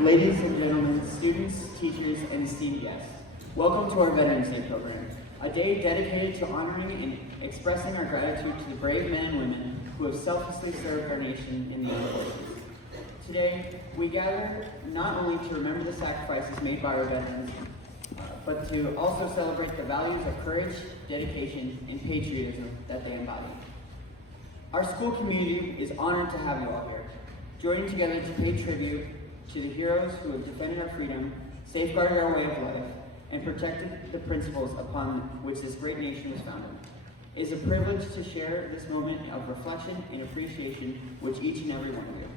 Ladies and gentlemen, students, teachers, and esteemed guests, welcome to our Veterans Day program, a day dedicated to honoring and expressing our gratitude to the brave men and women who have selflessly served our nation in the armed forces. Today, we gather not only to remember the sacrifices made by our veterans, but to also celebrate the values of courage, dedication, and patriotism that they embody. Our school community is honored to have you all here, joining together to pay tribute to the heroes who have defended our freedom, safeguarded our way of life, and protected the principles upon which this great nation was founded. It is a privilege to share this moment of reflection and appreciation with each and every one of you.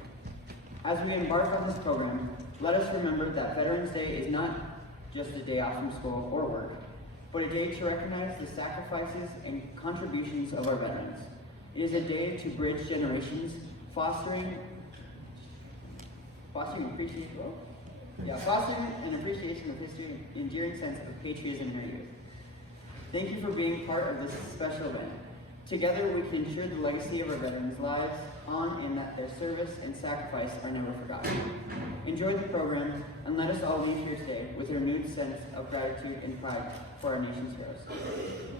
As we embark on this program, let us remember that Veterans Day is not just a day off from school or work, but a day to recognize the sacrifices and contributions of our veterans. It is a day to bridge generations, fostering an appreciation of history and enduring sense of patriotism in our youth. Thank you for being part of this special event. Together we can ensure the legacy of our veterans' lives on and that their service and sacrifice are never forgotten. Enjoy the program and let us all leave here today with a renewed sense of gratitude and pride for our nation's heroes.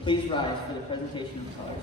Please rise for the presentation of colors.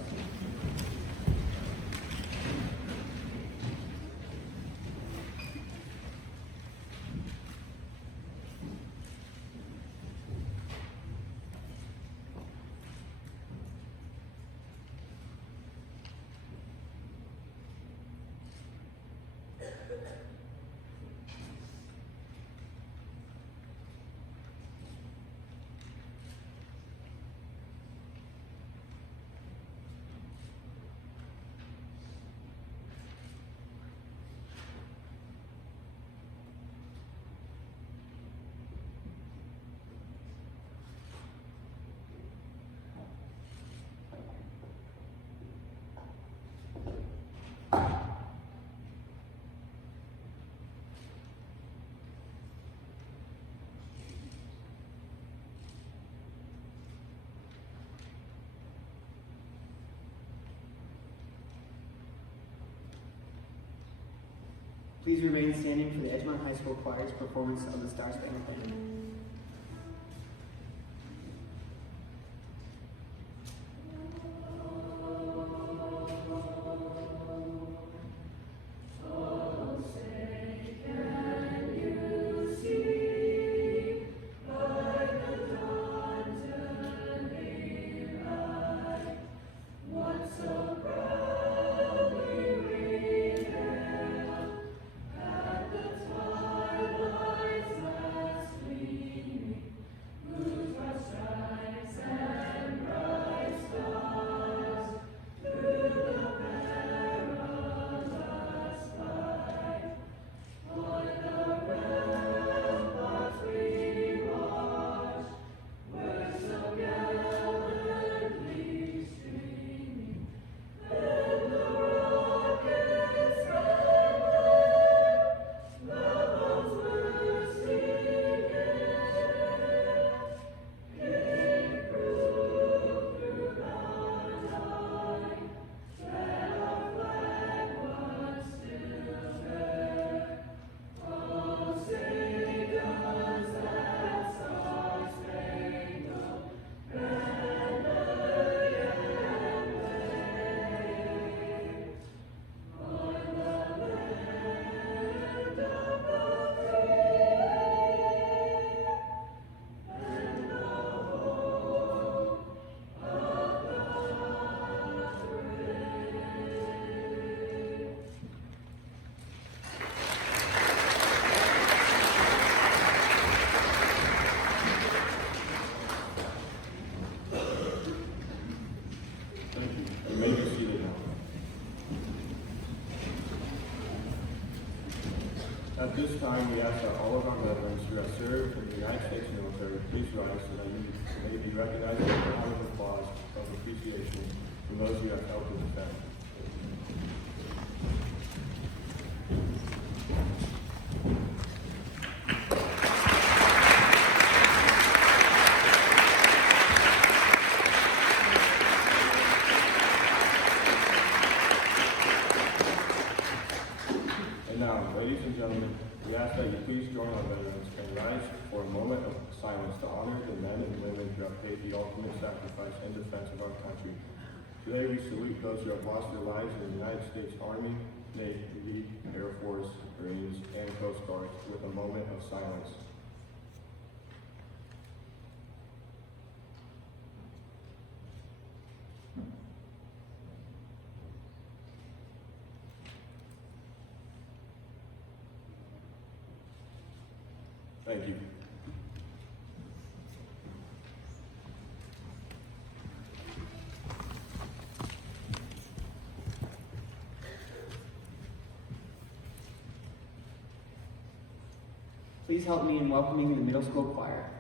Please remain standing for the Edgemont High School Choir's performance of the Star Spangled Banner. At this time, we ask that all of our veterans who have served in the United States military please rise so that you may be recognized with a round of applause of appreciation from those you have helped to defend. And now, ladies and gentlemen, we ask that that you please join our veterans and rise for a moment of silence to honor the men and women who have paid the ultimate sacrifice in defense of our country. Today we salute those who have lost their lives in the United States Army, Navy, Air Force, Marines, and Coast Guard with a moment of silence. Thank you. Please help me in welcoming the middle school choir.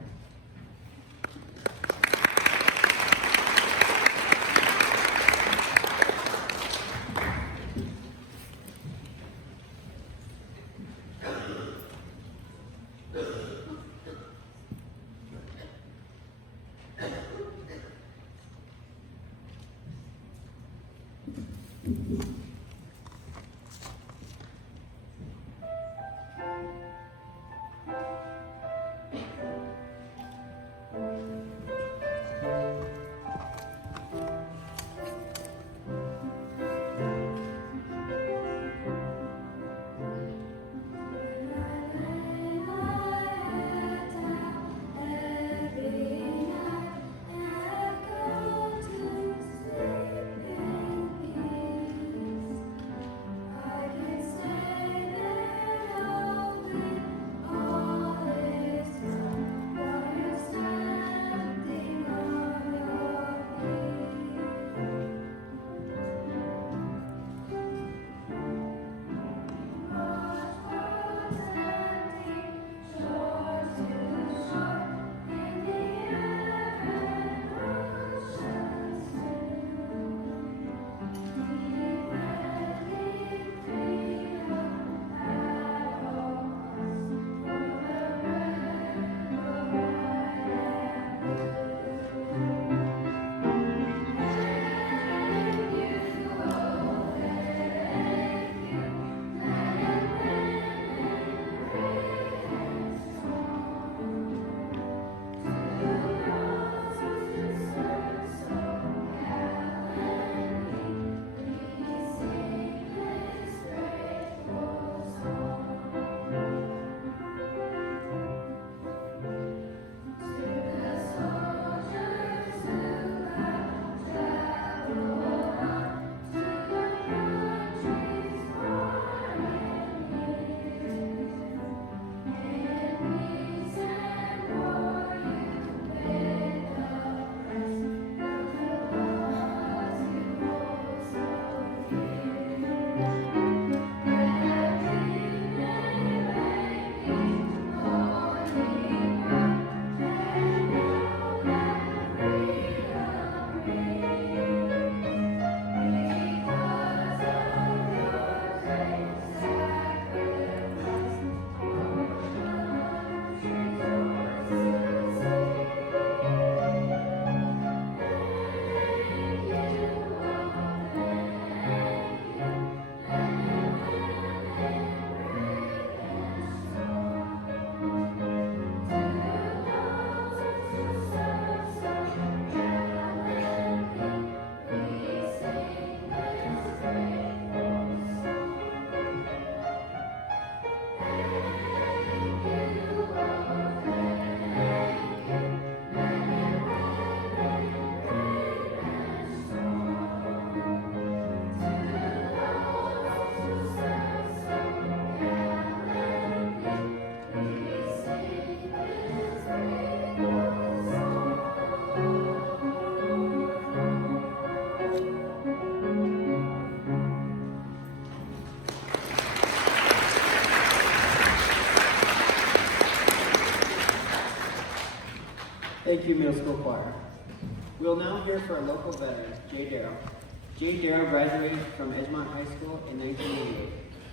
Thank you, middle school choir. We'll now hear for a local veteran, Jay Darrow. Jay Darrow graduated from Edgemont High School in 1988.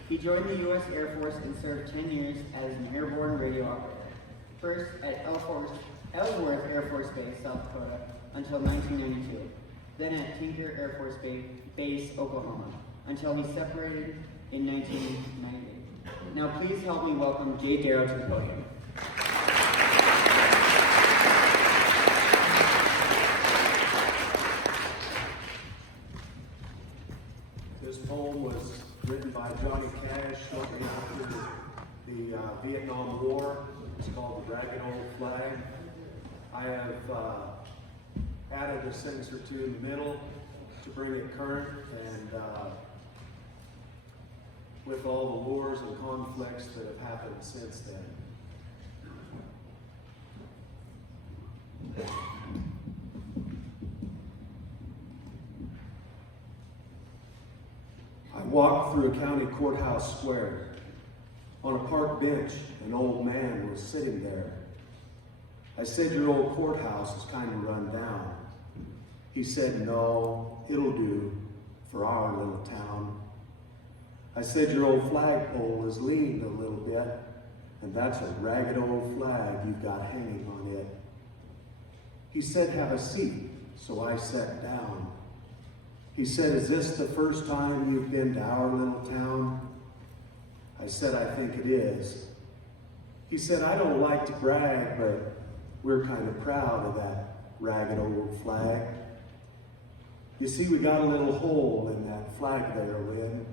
He joined the U.S. Air Force and served 10 years as an airborne radio operator. First at Ellsworth Air Force Base, South Dakota, until 1992. Then at Tinker Air Force Base, Oklahoma, until he separated in 1998. Now please help me welcome Jay Darrow to the podium. This poem was written by Johnny Cash shortly after the Vietnam War. It's called The Ragged Old Flag. I have added a sentence or two in the middle to bring it current, and with all the wars and conflicts that have happened since then. I walked through a county courthouse square. On a park bench, an old man was sitting there. I said, "Your old courthouse is kind of run down." He said, "No, it'll do for our little town." I said, "Your old flagpole is leaned a little bit, and that's a ragged old flag you've got hanging on it." He said, "Have a seat," so I sat down. He said, "Is this the first time you've been to our little town?" I said, "I think it is." He said, "I don't like to brag, but we're kind of proud of that ragged old flag. You see, we got a little hole in that flag there, Lynn.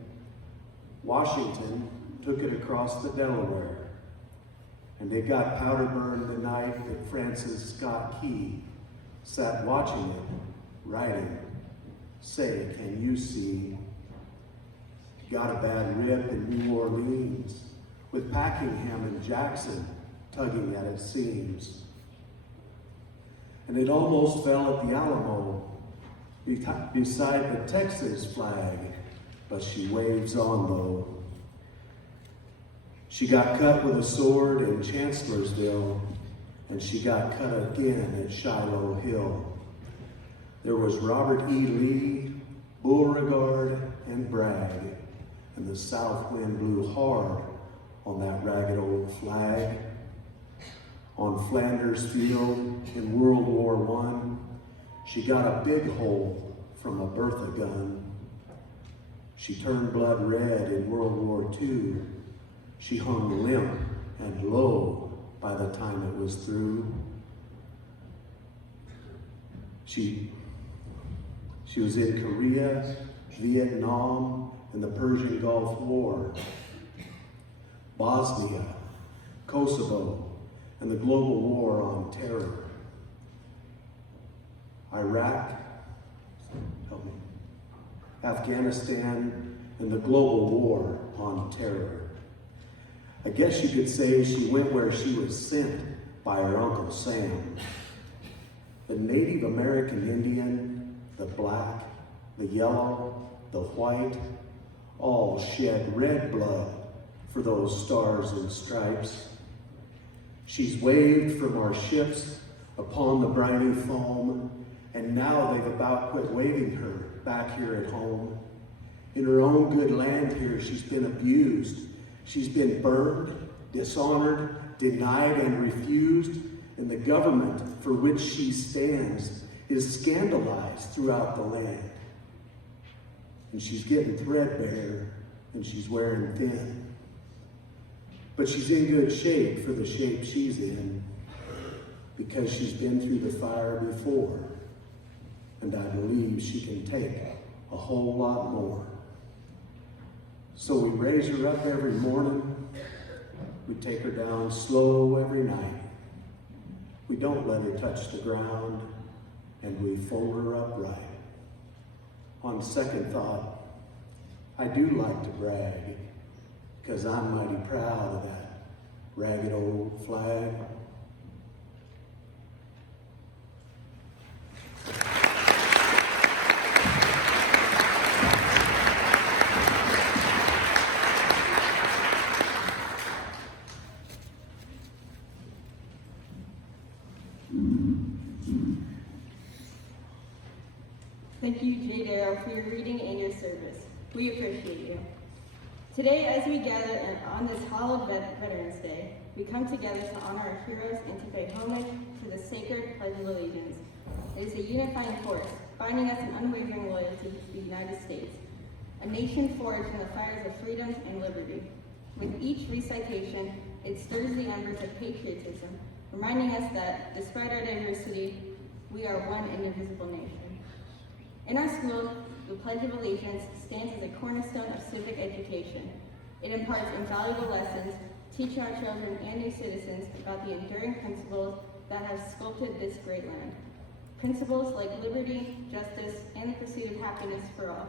Washington took it across the Delaware, and it got powder burned the night that Francis Scott Key sat watching it, writing, 'Say, can you see?' Got a bad rip in New Orleans, with Packingham and Jackson tugging at its seams. And it almost fell at the Alamo, beside the Texas flag, but she waves on though. She got cut with a sword in Chancellorsville, and she got cut again at Shiloh Hill. There was Robert E. Lee, Beauregard, and Bragg, and the south wind blew hard on that ragged old flag. On Flanders Field in World War I, she got a big hole from a Bertha gun. She turned blood red in World War II. She hung limp and low by the time it was through. She was in Korea, Vietnam, and the Persian Gulf War, Bosnia, Kosovo, and the global war on terror. Iraq, help me, Afghanistan, and the global war on terror. I guess you could say she went where she was sent by her Uncle Sam. The Native American Indian, the black, the yellow, the white, all shed red blood for those stars and stripes. She's waved from our ships upon the briny foam, and now they've about quit waving her back here at home. In her own good land here, she's been abused. She's been burned, dishonored, denied, and refused, and the government for which she stands is scandalized throughout the land. And she's getting threadbare, and she's wearing thin. But she's in good shape for the shape she's in, because she's been through the fire before, and I believe she can take a whole lot more. So we raise her up every morning, we take her down slow every night. We don't let her touch the ground, and we fold her upright. On second thought, I do like to brag, because I'm mighty proud of that ragged old flag. Thank you, Jay Darrow, for your reading and your service. We appreciate you. Today, as we gather on this hallowed Veterans Day, we come together to honor our heroes and to pay homage to the sacred Pledge of Allegiance. It is a unifying force, binding us in unwavering loyalty to the United States, a nation forged in the fires of freedom and liberty. With each recitation, it stirs the embers of patriotism, reminding us that, despite our diversity, we are one indivisible nation. In our schools, the Pledge of Allegiance stands as a cornerstone of civic education. It imparts invaluable lessons, teaching our children and new citizens about the enduring principles that have sculpted this great land. Principles like liberty, justice, and the pursuit of happiness for all,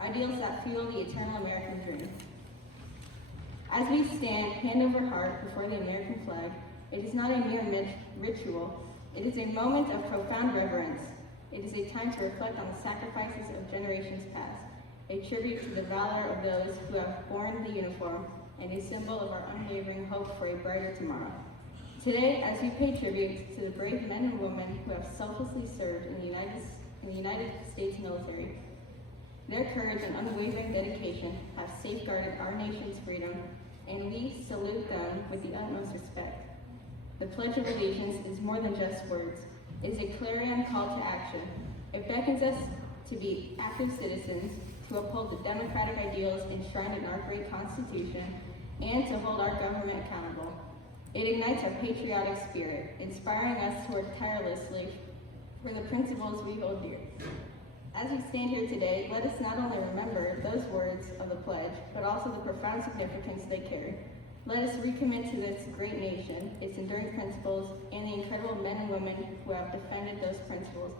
ideals that fuel the eternal American dream. As we stand hand over heart before the American flag, it is not a mere ritual. It is a moment of profound reverence. It is a time to reflect on the sacrifices of generations past, a tribute to the valor of those who have worn the uniform, and a symbol of our unwavering hope for a brighter tomorrow. Today, as we pay tribute to the brave men and women who have selflessly served in the United States military, their courage and unwavering dedication have safeguarded our nation's freedom, and we salute them with the utmost respect. The Pledge of Allegiance is more than just words. It is a clarion call to action. It beckons us to be active citizens, to uphold the democratic ideals enshrined in our great Constitution, and to hold our government accountable. It ignites our patriotic spirit, inspiring us to work tirelessly for the principles we hold dear. As we stand here today, let us not only remember those words of the pledge, but also the profound significance they carry. Let us recommit to this great nation, its enduring principles, and the incredible men and women who have defended those principles.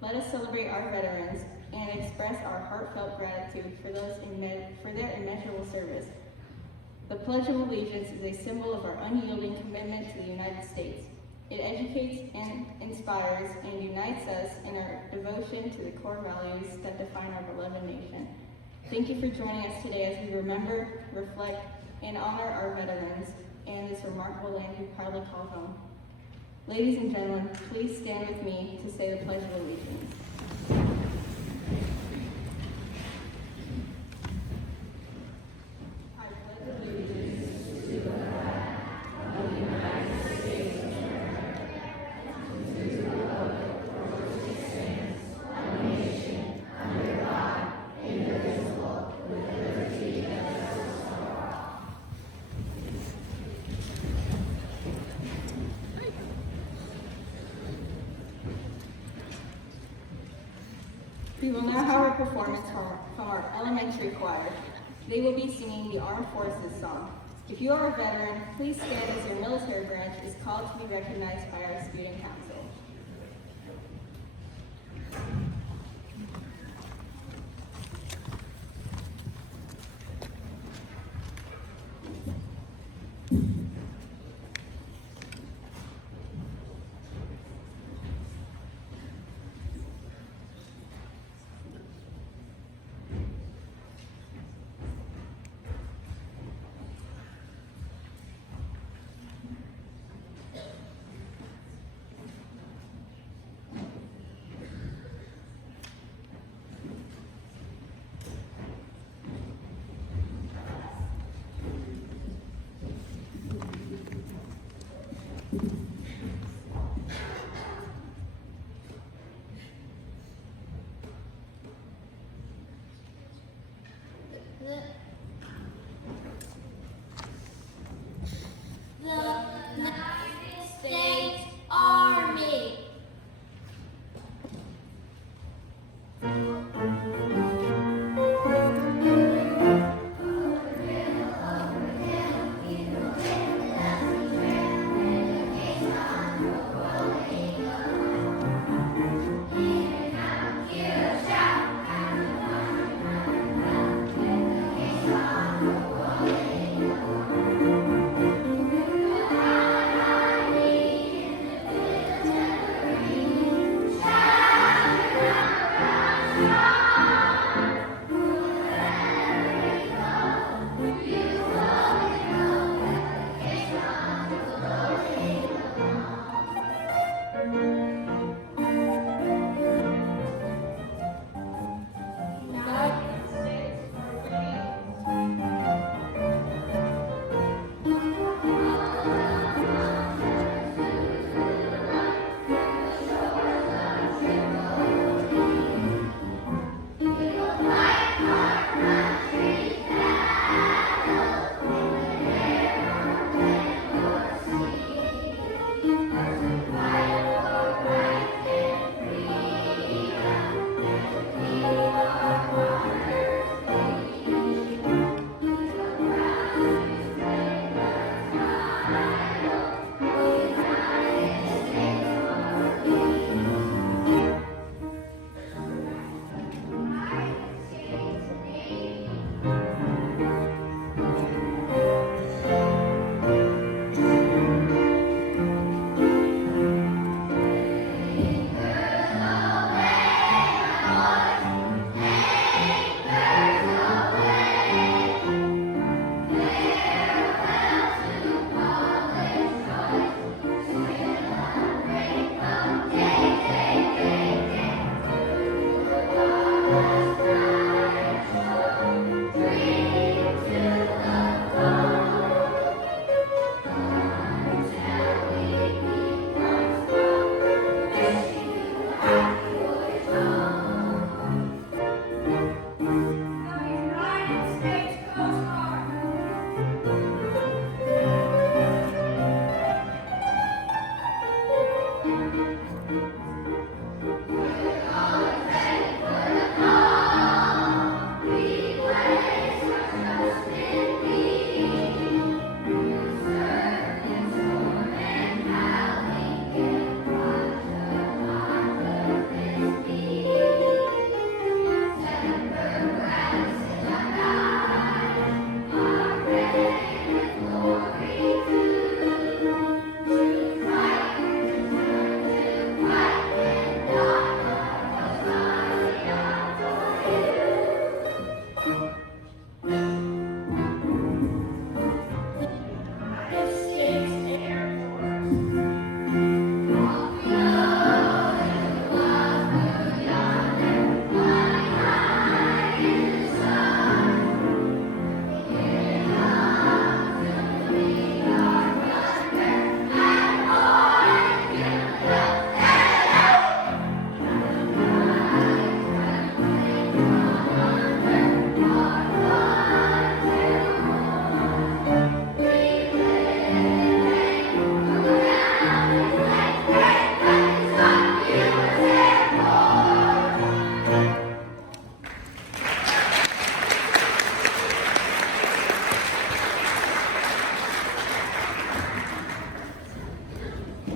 Let us celebrate our veterans and express our heartfelt gratitude for their immeasurable service. The Pledge of Allegiance is a symbol of our unyielding commitment to the United States. It educates and inspires and unites us in our devotion to the core values that define our beloved nation. Thank you for joining us today as we remember, reflect, and honor our veterans and this remarkable land we proudly call home. Ladies and gentlemen, please stand with me to say the Pledge of Allegiance. I pledge allegiance to the flag of the United States of America and to the republic for which it stands, one nation, under God, indivisible, with liberty and justice for all. We will now have a performance from our elementary choir. They will be singing the Armed Forces song. If you are a veteran, please stand as your military branch is called to be recognized by our student council.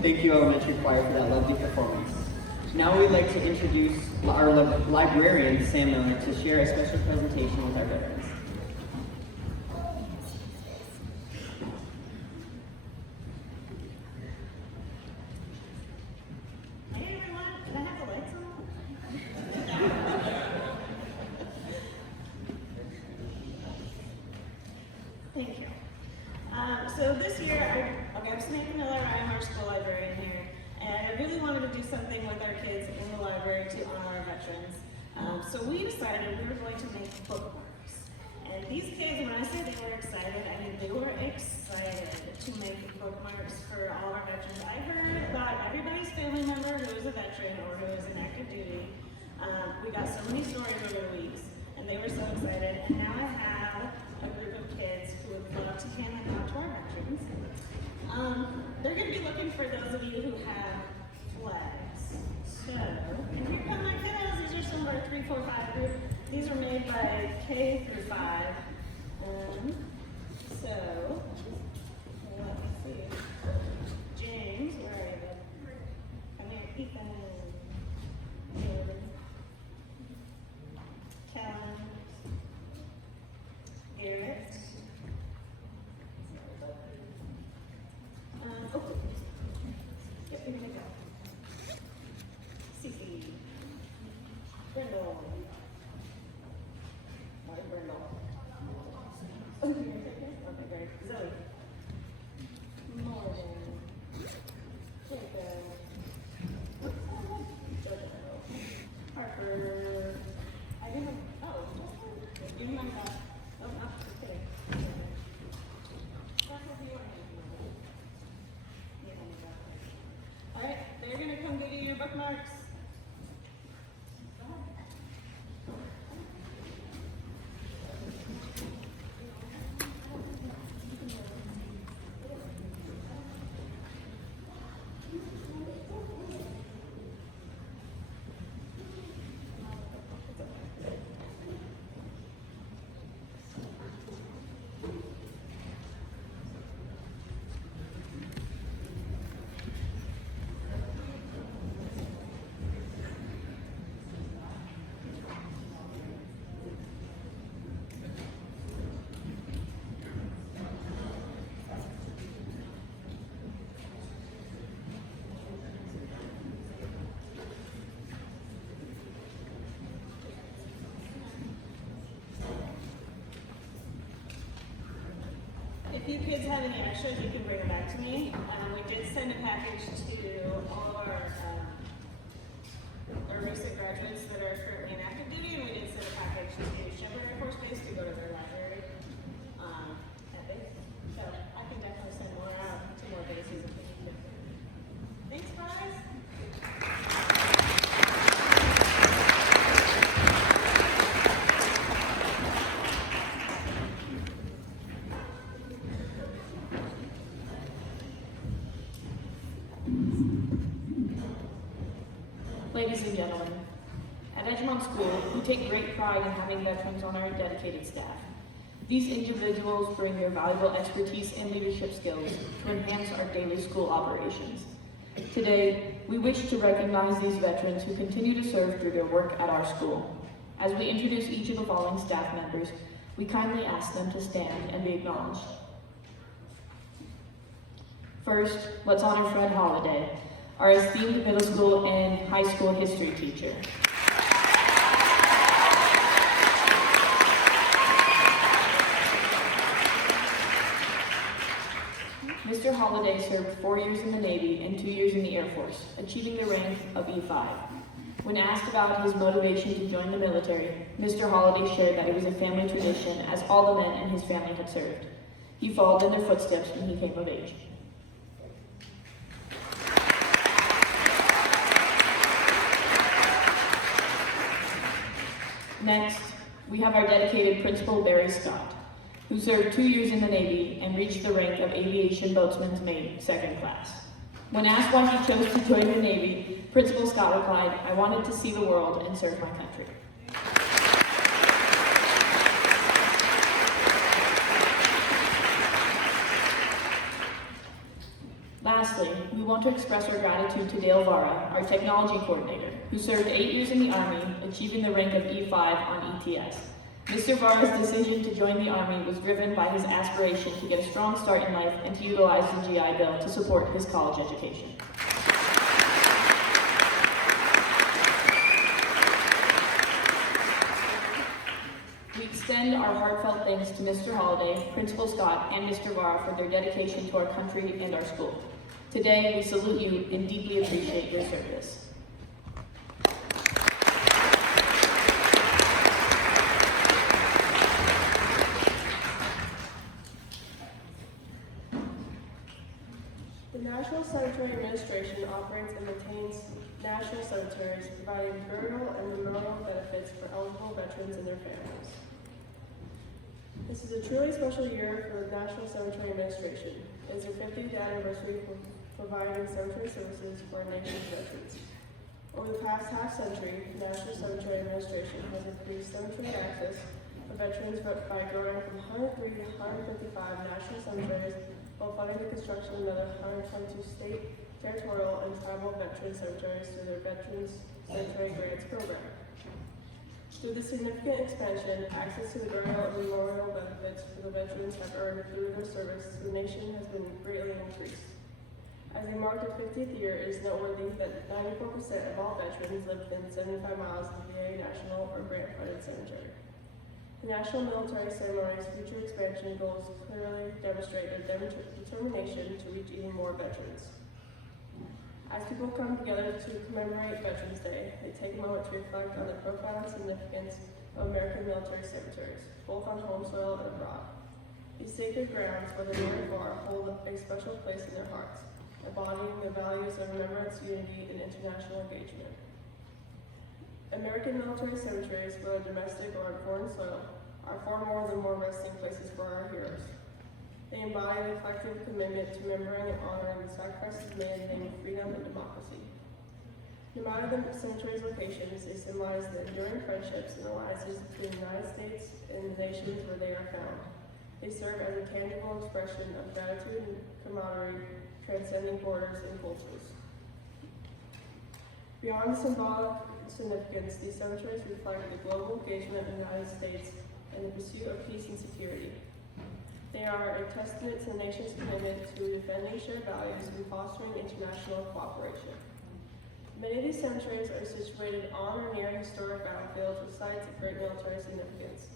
Thank you, elementary choir, for that lovely performance. Now we'd like to introduce our librarian, Sam Miller, to share a special presentation with our veterans. Hey everyone, can I have the lights on? Thank you. So this year, I'm Samantha Miller, I'm our school librarian here, and I really wanted to do something with our kids in the library to honor our veterans. So we decided we were going to make bookmarks. And these kids, when I say they were excited, I mean they were excited to make bookmarks for all of our veterans. I heard about everybody's family member who is a veteran or who is in active duty. We got so many stories over the weeks, and they were so excited. And now I have a group of kids who would love to hand them out to our veterans. They're going to be looking for those of you who have flags. So, and here come my kiddos. These are some of our 3, 4, 5 group. These are made by K through 5. So, let me see. James, where are you? Come here, Ethan. Kellen. Garrett. Yep, you're gonna go. Cece. Brindle. Sorry, Brindle. Okay, great. Zoe. Morgan. Jacob. Jojo. Harper. I didn't have, you remember that? Oh, no, okay. That's what you want to do. All right, they're going to come give you your bookmarks. If you kids have any extras, you can bring them back to me. We did send a package to all of our recent graduates that are currently in active duty, and we did send a package to Shepherd Air Force Base to go to their library at base. So I can definitely send more out to more bases if we need to. Thanks, guys. Ladies and gentlemen, at Edgemont School, we take great pride in having veterans on our dedicated staff. These individuals bring their valuable expertise and leadership skills to enhance our daily school operations. Today, we wish to recognize these veterans who continue to serve through their work at our school. As we introduce each of the following staff members, we kindly ask them to stand and be acknowledged. First, let's honor Fred Holliday, our esteemed middle school and high school history teacher. Mr. Holliday served 4 years in the Navy and 2 years in the Air Force, achieving the rank of E5. When asked about his motivation to join the military, Mr. Holliday shared that it was a family tradition, as all the men in his family had served. He followed in their footsteps when he came of age. Next, we have our dedicated Principal Barry Scott, who served 2 years in the Navy and reached the rank of Aviation Boatswain's Mate, 2nd class. When asked why he chose to join the Navy, Principal Scott replied, "I wanted to see the world and serve my country." Lastly, we want to express our gratitude to Dale Vara, our technology coordinator, who served 8 years in the Army, achieving the rank of E5 on ETS. Mr. Vara's decision to join the Army was driven by his aspiration to get a strong start in life and to utilize the GI Bill to support his college education. We extend our heartfelt thanks to Mr. Holliday, Principal Scott, and Mr. Vara for their dedication to our country and our school. Today, we salute you and deeply appreciate your service. The National Cemetery Administration operates and maintains national cemeteries, providing burial and memorial benefits for eligible veterans and their families. This is a truly special year for the National Cemetery Administration. It is their 50th anniversary for providing cemetery services for our nation's veterans. Over the past half-century, the National Cemetery Administration has increased cemetery access for veterans by growing from 103 to 155 national cemeteries, while funding the construction of another 122 state, territorial, and tribal veteran cemeteries through their Veterans Cemetery Grants program. Through this significant expansion, access to the burial and memorial benefits for the veterans have earned through their service to the nation has been greatly increased. As they mark their 50th year, it is noteworthy that 94% of all veterans live within 75 miles of the VA national or grant-funded cemetery. The National Military Ceremony's future expansion goals clearly demonstrate their determination to reach even more veterans. As people come together to commemorate Veterans Day, they take a moment to reflect on the profound significance of American military cemeteries, both on home soil and abroad. These sacred grounds where the men of war hold a special place in their hearts, embodying the values of remembrance, unity, and international engagement. American military cemeteries, whether domestic or on foreign soil, are far more than more resting places for our heroes. They embody the collective commitment to remembering and honoring the sacrifices made in the name of freedom and democracy. No matter the cemetery's locations, they symbolize the enduring friendships and alliances between the United States and the nations where they are found. They serve as a tangible expression of gratitude and camaraderie, transcending borders and cultures. Beyond the symbolic significance, these cemeteries reflect the global engagement of the United States in the pursuit of peace and security. They are a testament to the nation's commitment to defending shared values and fostering international cooperation. Many of these cemeteries are situated on or near historic battlefields with sites of great military significance.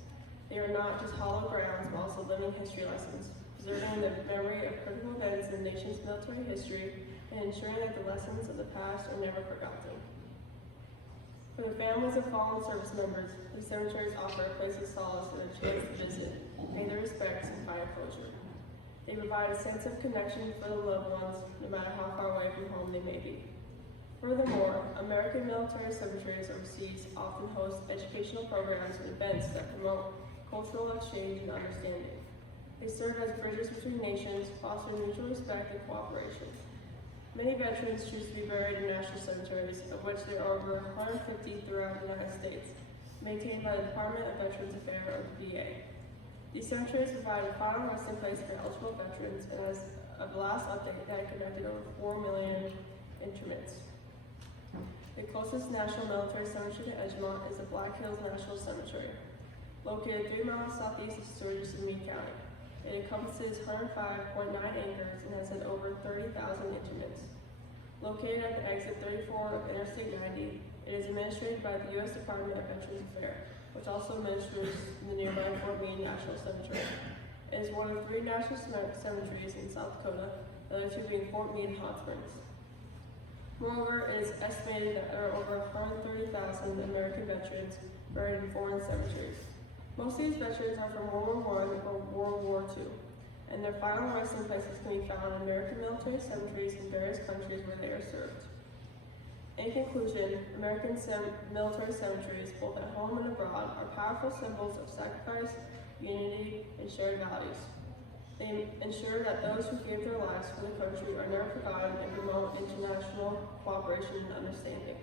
They are not just hollow grounds, but also living history lessons, preserving the memory of critical events in the nation's military history and ensuring that the lessons of the past are never forgotten. For the families of fallen service members, these cemeteries offer a place of solace and a chance to visit, pay their respects, and find closure. They provide a sense of connection for the loved ones, no matter how far away from home they may be. Furthermore, American military cemeteries overseas often host educational programs and events that promote cultural exchange and understanding. They serve as bridges between nations, fostering mutual respect and cooperation. Many veterans choose to be buried in national cemeteries, of which there are over 150 throughout the United States, maintained by the Department of Veterans Affairs, or the VA. These cemeteries provide a final resting place for eligible veterans, and as of the last update, they had connected over 4 million interments. The closest national military cemetery to Edgemont is the Black Hills National Cemetery, located 3 miles southeast of Sturgis in Meade County. It encompasses 105.9 acres and has had over 30,000 interments. Located at the exit 34 of Interstate 90, it is administered by the U.S. Department of Veterans Affairs, which also administers the nearby Fort Meade National Cemetery. It is one of 3 national cemeteries in South Dakota, the other 2 being Fort Meade and Hot Springs. Moreover, it is estimated that there are over 130,000 American veterans buried in foreign cemeteries. Most of these veterans are from World War I or World War II, and their final resting places can be found in American military cemeteries in various countries where they are served. In conclusion, American military cemeteries, both at home and abroad, are powerful symbols of sacrifice, unity, and shared values. They ensure that those who gave their lives for the country are never forgotten and promote international cooperation and understanding.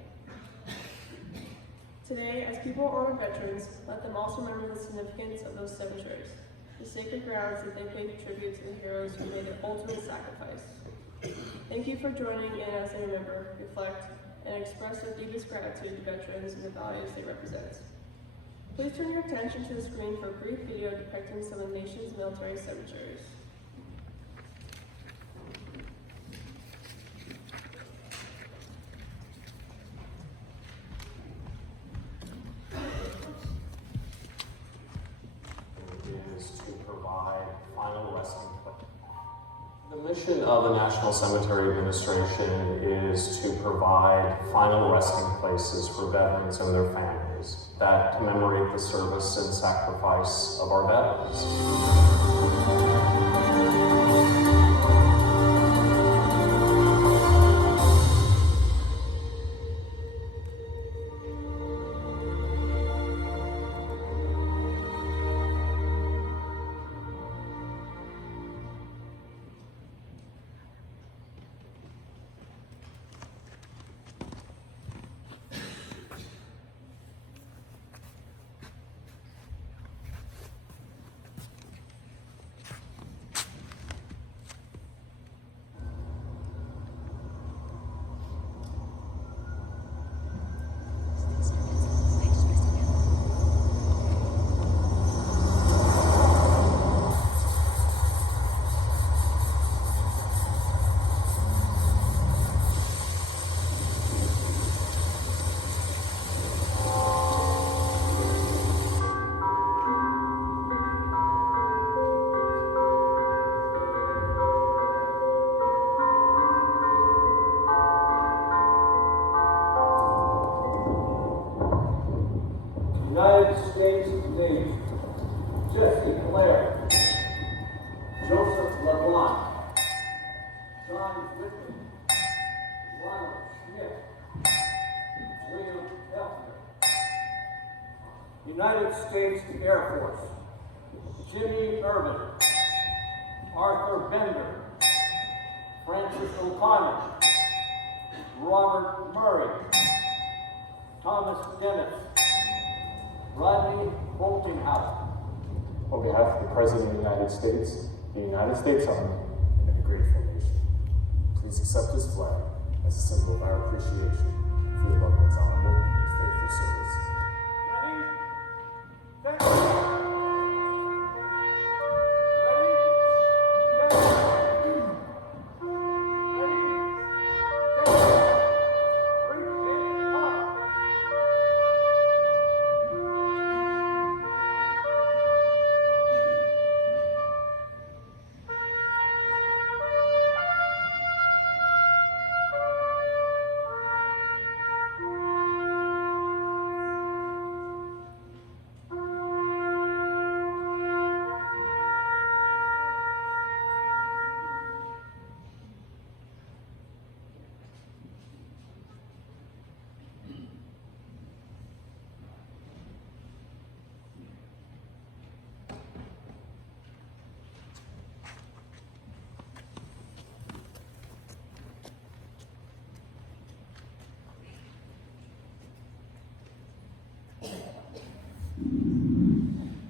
Today, as people honor veterans, let them also remember the significance of those cemeteries, the sacred grounds that they paid tribute to the heroes who made the ultimate sacrifice. Thank you for joining in as they remember, reflect, and express their deepest gratitude to veterans and the values they represent. Please turn your attention to the screen for a brief video depicting some of the nation's military cemeteries. Is to provide final resting place. The mission of the National Cemetery Administration is to provide final resting places for veterans and their families that commemorate the service and sacrifice of our veterans. United States Navy, Jesse Clare, Joseph LeBlanc, John Whitman, Ronald Smith, William Hefner. United States Air Force, Jimmy Irvin, Arthur Bender, Francis O'Connor, Robert Murray, Thomas Dennis, Rodney Boltinghouse. On behalf of the President of the United States Army, and the grateful nation, please accept this flag as a symbol of our appreciation for your loved one's honorable and faithful service.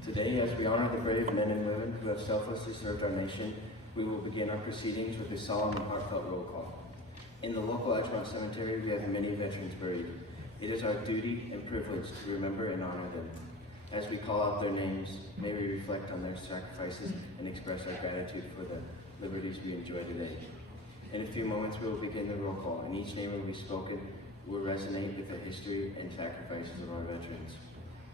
Today, as we honor the brave men and women who have selflessly served our nation, we will begin our proceedings with a solemn and heartfelt roll call. In the local Edgemont Cemetery, we have many veterans buried. It is our duty and privilege to remember and honor them. As we call out their names, may we reflect on their sacrifices and express our gratitude for the liberties we enjoy today. In a few moments, we will begin the roll call, and each name will be spoken will resonate with the history and sacrifices of our veterans.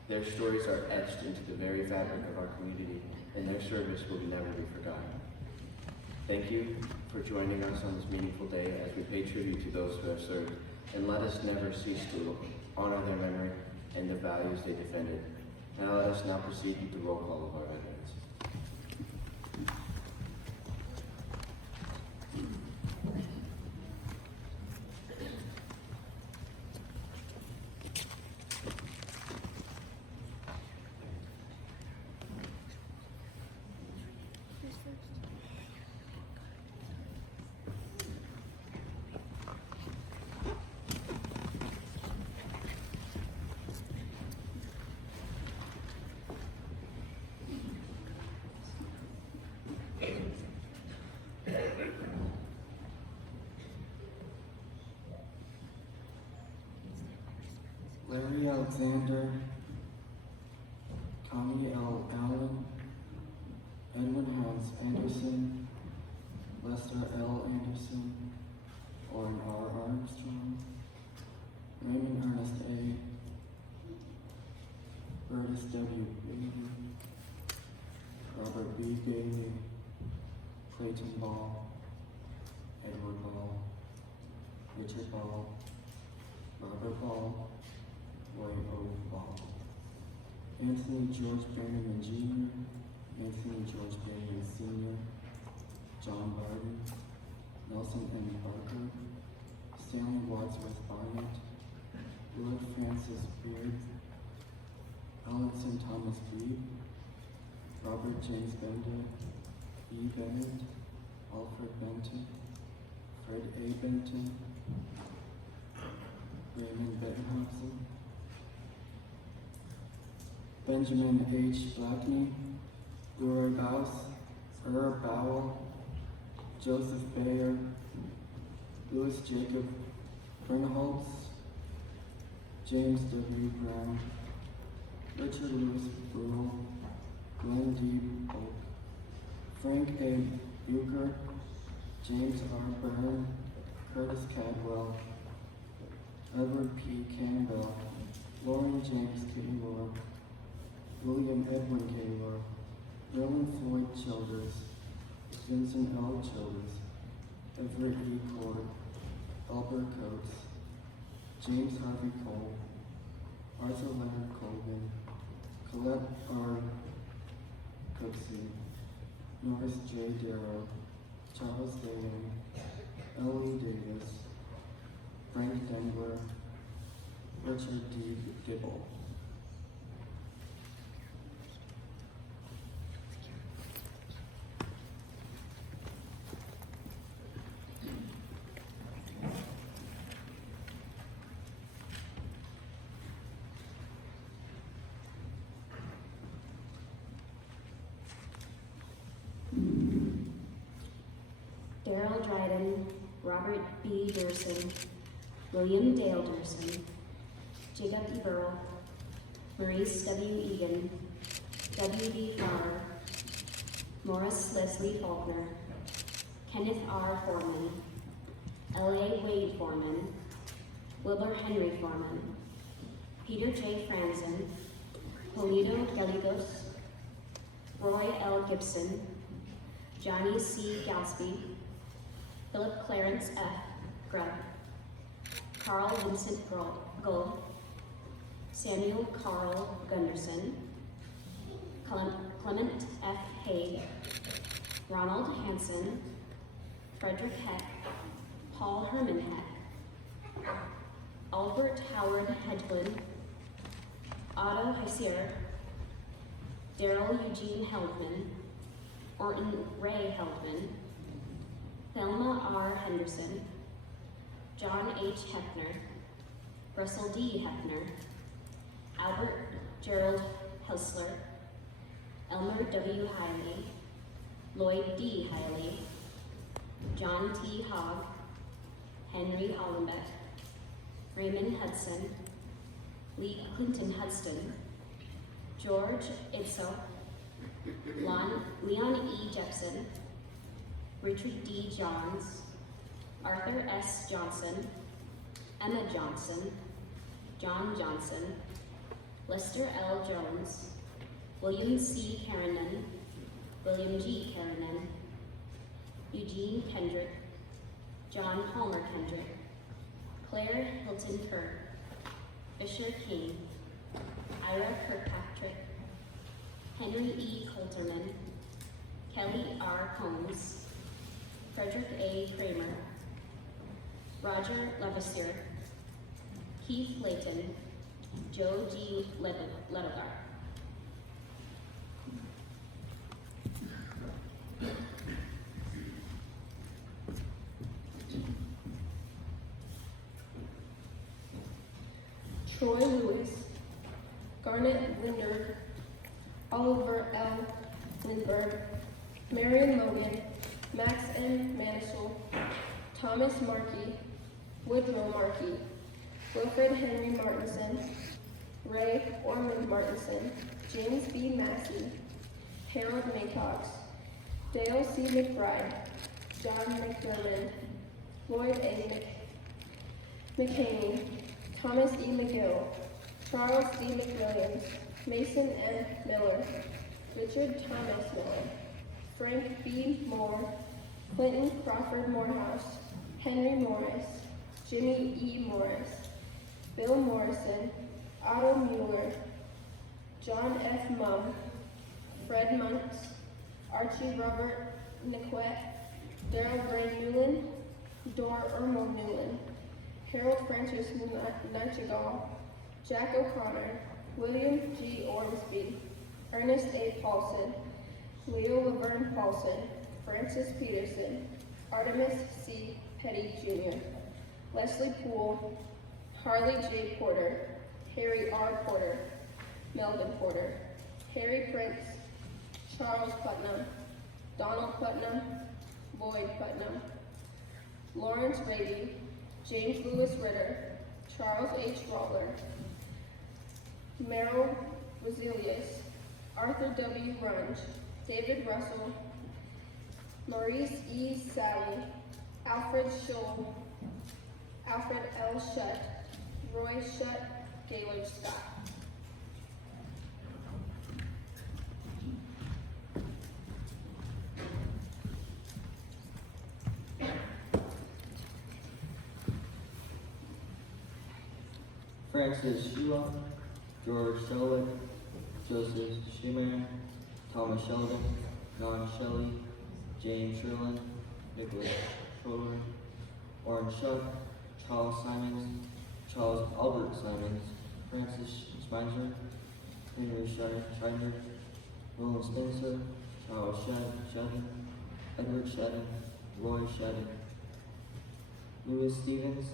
Their stories are etched into the very fabric of our community, and their service will never be forgotten. Thank you for joining us on this meaningful day as we pay tribute to those who have served, and let us never cease to honor their memory and the values they defended. Now let us now proceed with the roll call of our veterans. Alexander, Connie L. Allen, Edwin Hans Anderson, Lester L. Anderson, Oren R. Armstrong, Raymond Ernest A. Curtis W. Bailey, Robert B. Bailey, Clayton Ball, Edward Ball, Richard Ball, Robert Ball, Roy O. Ball, Anthony George Bannerman Jr., Anthony George Bannerman Sr., John Barton, Nelson M. Barker, Stanley Wadsworth Barnett, Willard Francis Beard, Alanson Thomas Reed, Robert James Bender, E. Bennett, Alfred Benton, Fred A. Benton, Raymond Bettenhausen, Benjamin H. Blackney, Dora Baus, Bowell, Joseph Bayer, Louis Jacob Bernholtz, James W. Brown, Richard Louis Brule, Glenn D. Polk, Frank A. Bucher, James R. Byrne, Curtis Cadwell, Edward P. Campbell, Lauren James Kaylor, William Edwin Kaylor, Roland Floyd Childers, Vincent L. Childers, Everett E. Cord, Albert Coates, James Harvey Cole, Arthur Leonard Colvin, Colette R. Cooksey, Norris J. Darrow, Charles Daly, Ellie Davis, Frank Dengler, Richard D. Gibble. Daryl Dryden, Robert B. Durson, William Dale Durson, Jacob E. Burrell, Maurice W. Egan, W. D. Farr, Morris Leslie Faulkner, Kenneth R. Foreman, L.A. Wade Foreman, Wilbur Henry Foreman, Peter J. Franzen, Polito Gallegos, Roy L. Gibson, Johnny C. Gatsby, Philip Clarence F. Grubb, Carl Vincent Gold, Samuel Carl Gunderson, Clement F. Haig, Ronald Hansen, Frederick Heck, Paul Herman Heck, Albert Howard Hedlund, Otto Hessier, Daryl Eugene Heldman, Orton Ray Heldman, Thelma R. Henderson, John H. Heppner, Russell D. Heppner, Albert Gerald Helsler, Elmer W. Hiley, Lloyd D. Hiley, John T. Hogg, Henry Hollenbeck, Raymond Hudson, Lee Clinton Hudson, George Itzel, Leon E. Jepson, Richard D. Johns, Arthur S. Johnson, Emma Johnson, John Johnson, Lester L. Jones, William C. Keranen, William G. Keranen, Eugene Kendrick, John Palmer Kendrick, Claire Hilton Kirk, Fisher King, Ira Kirkpatrick, Henry E. Coulterman, Kelly R. Combs, Frederick A. Kramer, Roger Levisier, Keith Layton, Joe G. Ledogar. Troy Lewis, Garnet Linder, Oliver L. Lindbergh, Marion Logan, Max M. Manisol, Thomas Markey, Woodrow Markey, Wilfred Henry Martinson, Ray Ormond Martinson, James B. Massey, Harold Maycox, Dale C. McBride, John McDermott, Lloyd A. McCaney, Thomas E. McGill, Charles D. McWilliams, Mason M. Miller, Richard Thomas Miller, Frank B. Moore, Clinton Crawford Morehouse, Henry Morris, Jimmy E. Morris, Bill Morrison, Otto Mueller, John F. Mumm, Fred Muntz, Archie Robert Niquette, Daryl Gray Newland, Dor Irmo Newland, Harold Francis Nightingale, Jack O'Connor, William G. Ormsby, Ernest A. Paulson, Leo Laverne Paulson, Francis Peterson, Artemis C. Petty Jr., Leslie Poole, Harley J. Porter, Harry R. Porter, Melvin Porter, Harry Prince, Charles Putnam, Donald Putnam, Lloyd Putnam, Lawrence Raby, James Lewis Ritter, Charles H. Waller, Merrill Roselius, Arthur W. Runge, David Russell, Maurice E. Sally, Alfred Scholl, Alfred L. Shutt, Roy Shutt, Gaylord Scott. Francis Sheila, George Shelwick, Joseph Schimmer, Thomas Sheldon, John Shelley, James Sherlin, Nicholas Schroeder, Warren Shuck, Charles Simons, Charles Albert Simons, Francis Spicer, Henry Schreiner, Roland Spencer, Charles Shedden, Edward Shedden, Roy Shedden, Louis Stevens,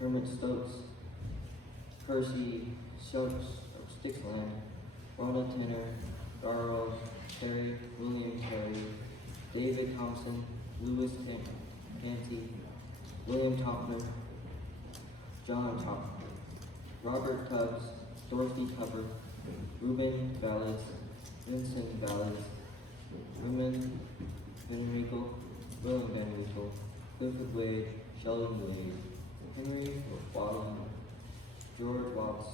Herman Stokes, Percy Stokes of Sticksland, Ronald Tanner, Darrell Terry, William Terry, David Thompson, Louis Canty, William Topner, John Topner, Robert Tubbs, Dorothy Tupper, Ruben Valles, Vincent Valles, Ruben Van Winkle, William Van Winkle, Clifford Wade, Sheldon Wade, Henry Wallen, George Watts,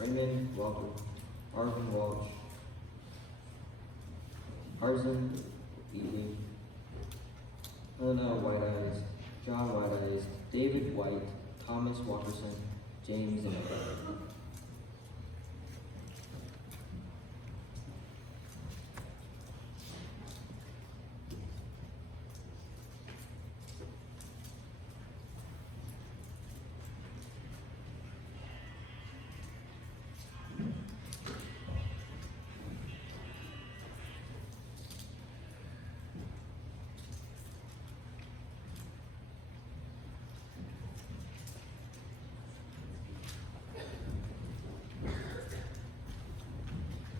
Raymond Walker, Arvin Walsh, Arzin Ely, Helena White Eyes, John White Eyes, David White, Thomas Walkerson, James and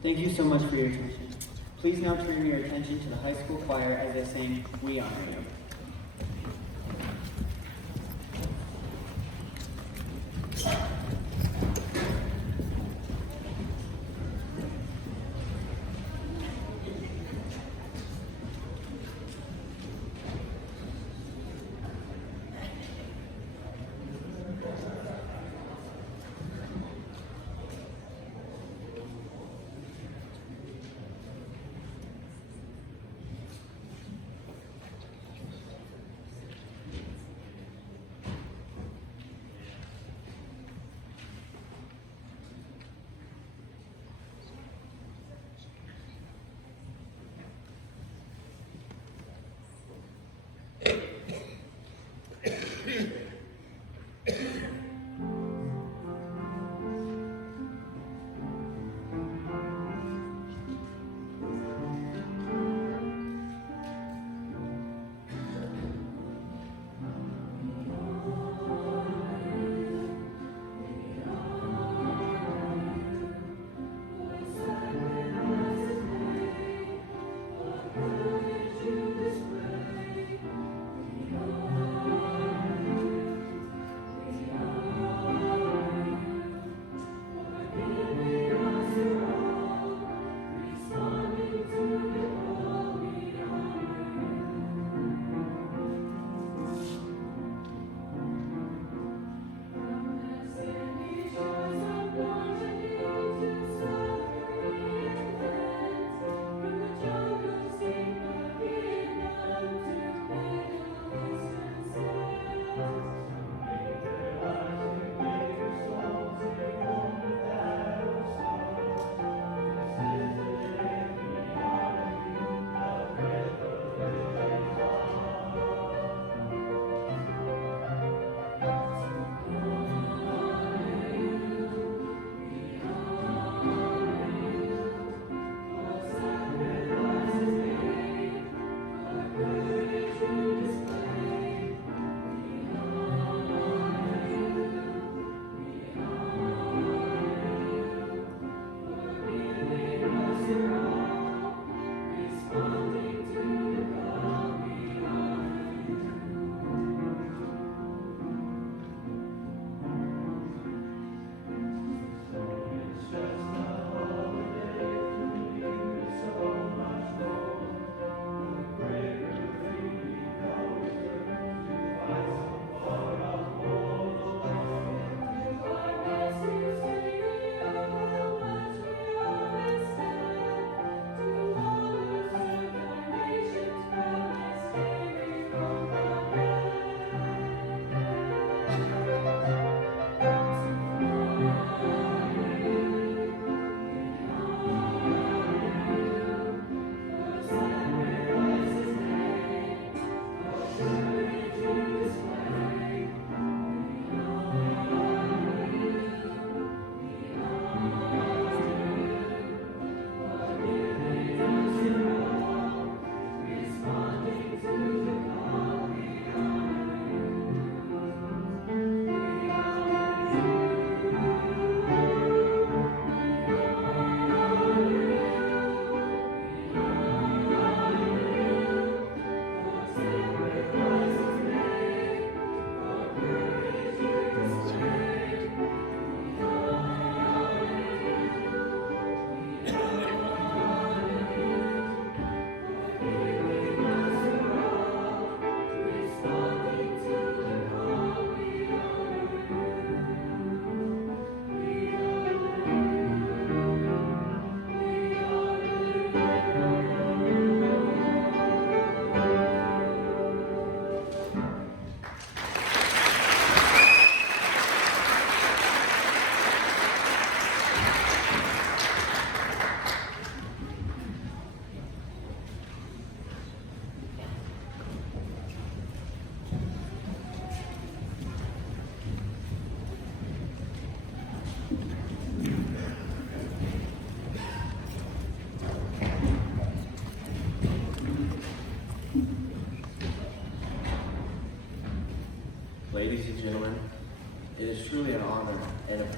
Thank you so much for your attention. Please now turn your attention to the high school choir as they sing "We Honor You."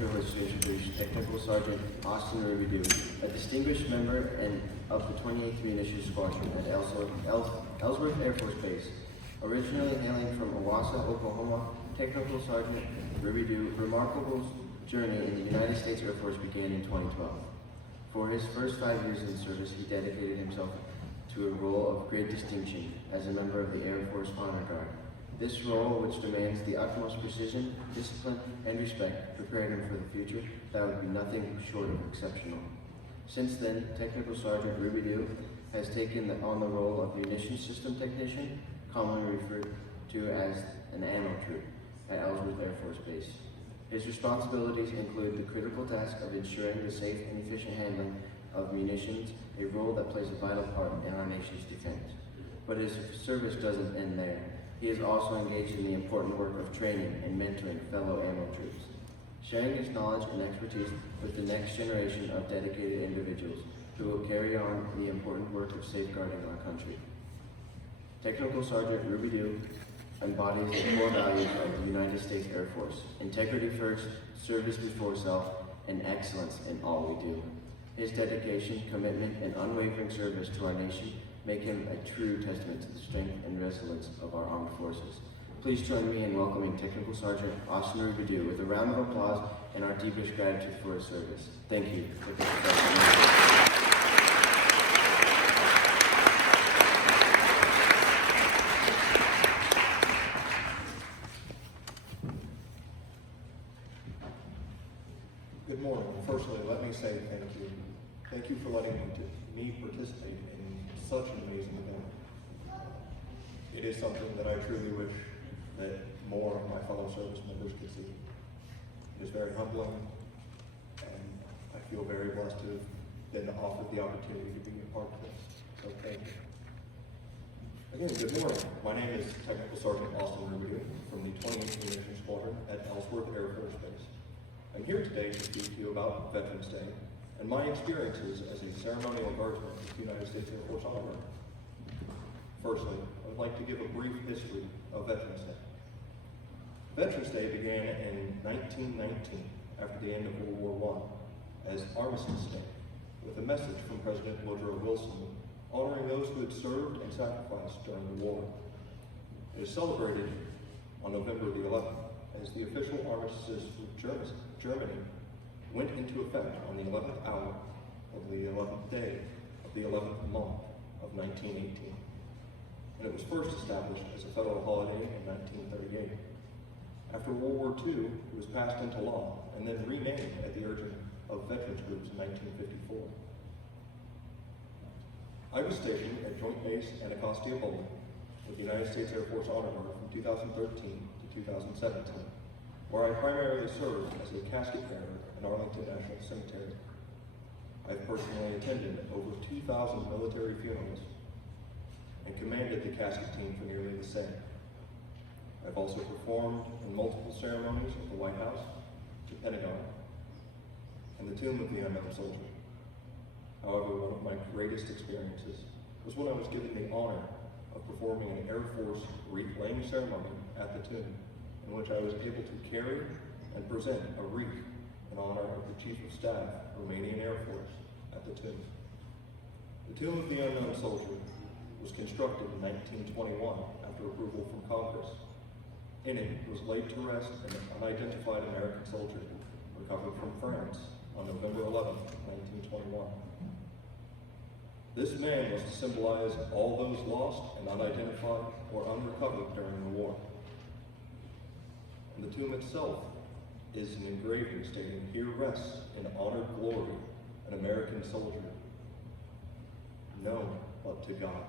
privilege to introduce Technical Sergeant Austin Rubidoux, a distinguished member of the 28th Munitions Squadron at Ellsworth Air Force Base. Originally hailing from Owasso, Oklahoma, Technical Sergeant Rubidoux's remarkable journey in the United States Air Force began in 2012. For his first 5 years in service, he dedicated himself to a role of great distinction as a member of the Air Force Honor Guard. This role, which demands the utmost precision, discipline, and respect, prepared him for the future that would be nothing short of exceptional. Since then, Technical Sergeant Rubidoux has taken on the role of munitions system technician, commonly referred to as an ammo troop, at Ellsworth Air Force Base. His responsibilities include the critical task of ensuring the safe and efficient handling of munitions, a role that plays a vital part in our nation's defense. But his service doesn't end there. He is also engaged in the important work of training and mentoring fellow ammo troops, sharing his knowledge and expertise with the next generation of dedicated individuals who will carry on the important work of safeguarding our country. Technical Sergeant Rubidoux embodies the core values of the United States Air Force: integrity first, service before self, and excellence in all we do. His dedication, commitment, and unwavering service to our nation make him a true testament to the strength and resilience of our armed forces. Please join me in welcoming Technical Sergeant Austin Rubidoux with a round of applause and our deepest gratitude for his service. Thank you. Good morning. Firstly, let me say thank you. Thank you for letting me participate in such an amazing event. It is something that I truly wish that more of my fellow service members could see. It is very humbling, and I feel very blessed to have been offered the opportunity to be a part of this. So thank you. Again, good morning. My name is Technical Sergeant Austin Rubidoux from the 28th Munitions Squadron at Ellsworth Air Force Base. I'm here today to speak to you about Veterans Day and my experiences as a ceremonial guardsman with the United States Air Force Honor Guard. Firstly, I would like to give a brief history of Veterans Day. Veterans Day began in 1919, after the end of World War I, as Armistice Day, with a message from President Woodrow Wilson honoring those who had served and sacrificed during the war. It is celebrated on November the 11th, as the official armistice with Germany went into effect on the 11th hour of the 11th day of the 11th month of 1918. And it was first established as a federal holiday in 1938. After World War II, it was passed into law and then renamed at the urging of veterans groups in 1954. I was stationed at Joint Base Anacostia Bowling with the United States Air Force Honor Guard from 2013 to 2017, where I primarily served as a casket bearer in Arlington National Cemetery. I've personally attended over 2,000 military funerals and commanded the casket team for nearly the same. I've also performed in multiple ceremonies at the White House, the Pentagon, and the Tomb of the Unknown Soldier. However, one of my greatest experiences was when I was given the honor of performing an Air Force wreath-laying ceremony at the tomb, in which I was able to carry and present a wreath in honor of the Chief of Staff, Romanian Air Force, at the tomb. The Tomb of the Unknown Soldier was constructed in 1921 after approval from Congress. In it was laid to rest an unidentified American soldier recovered from France on November 11, 1921. This man was to symbolize all those lost and unidentified or unrecovered during the war. And the tomb itself is an engraving stating, "Here rests in honored glory an American soldier, known but to God."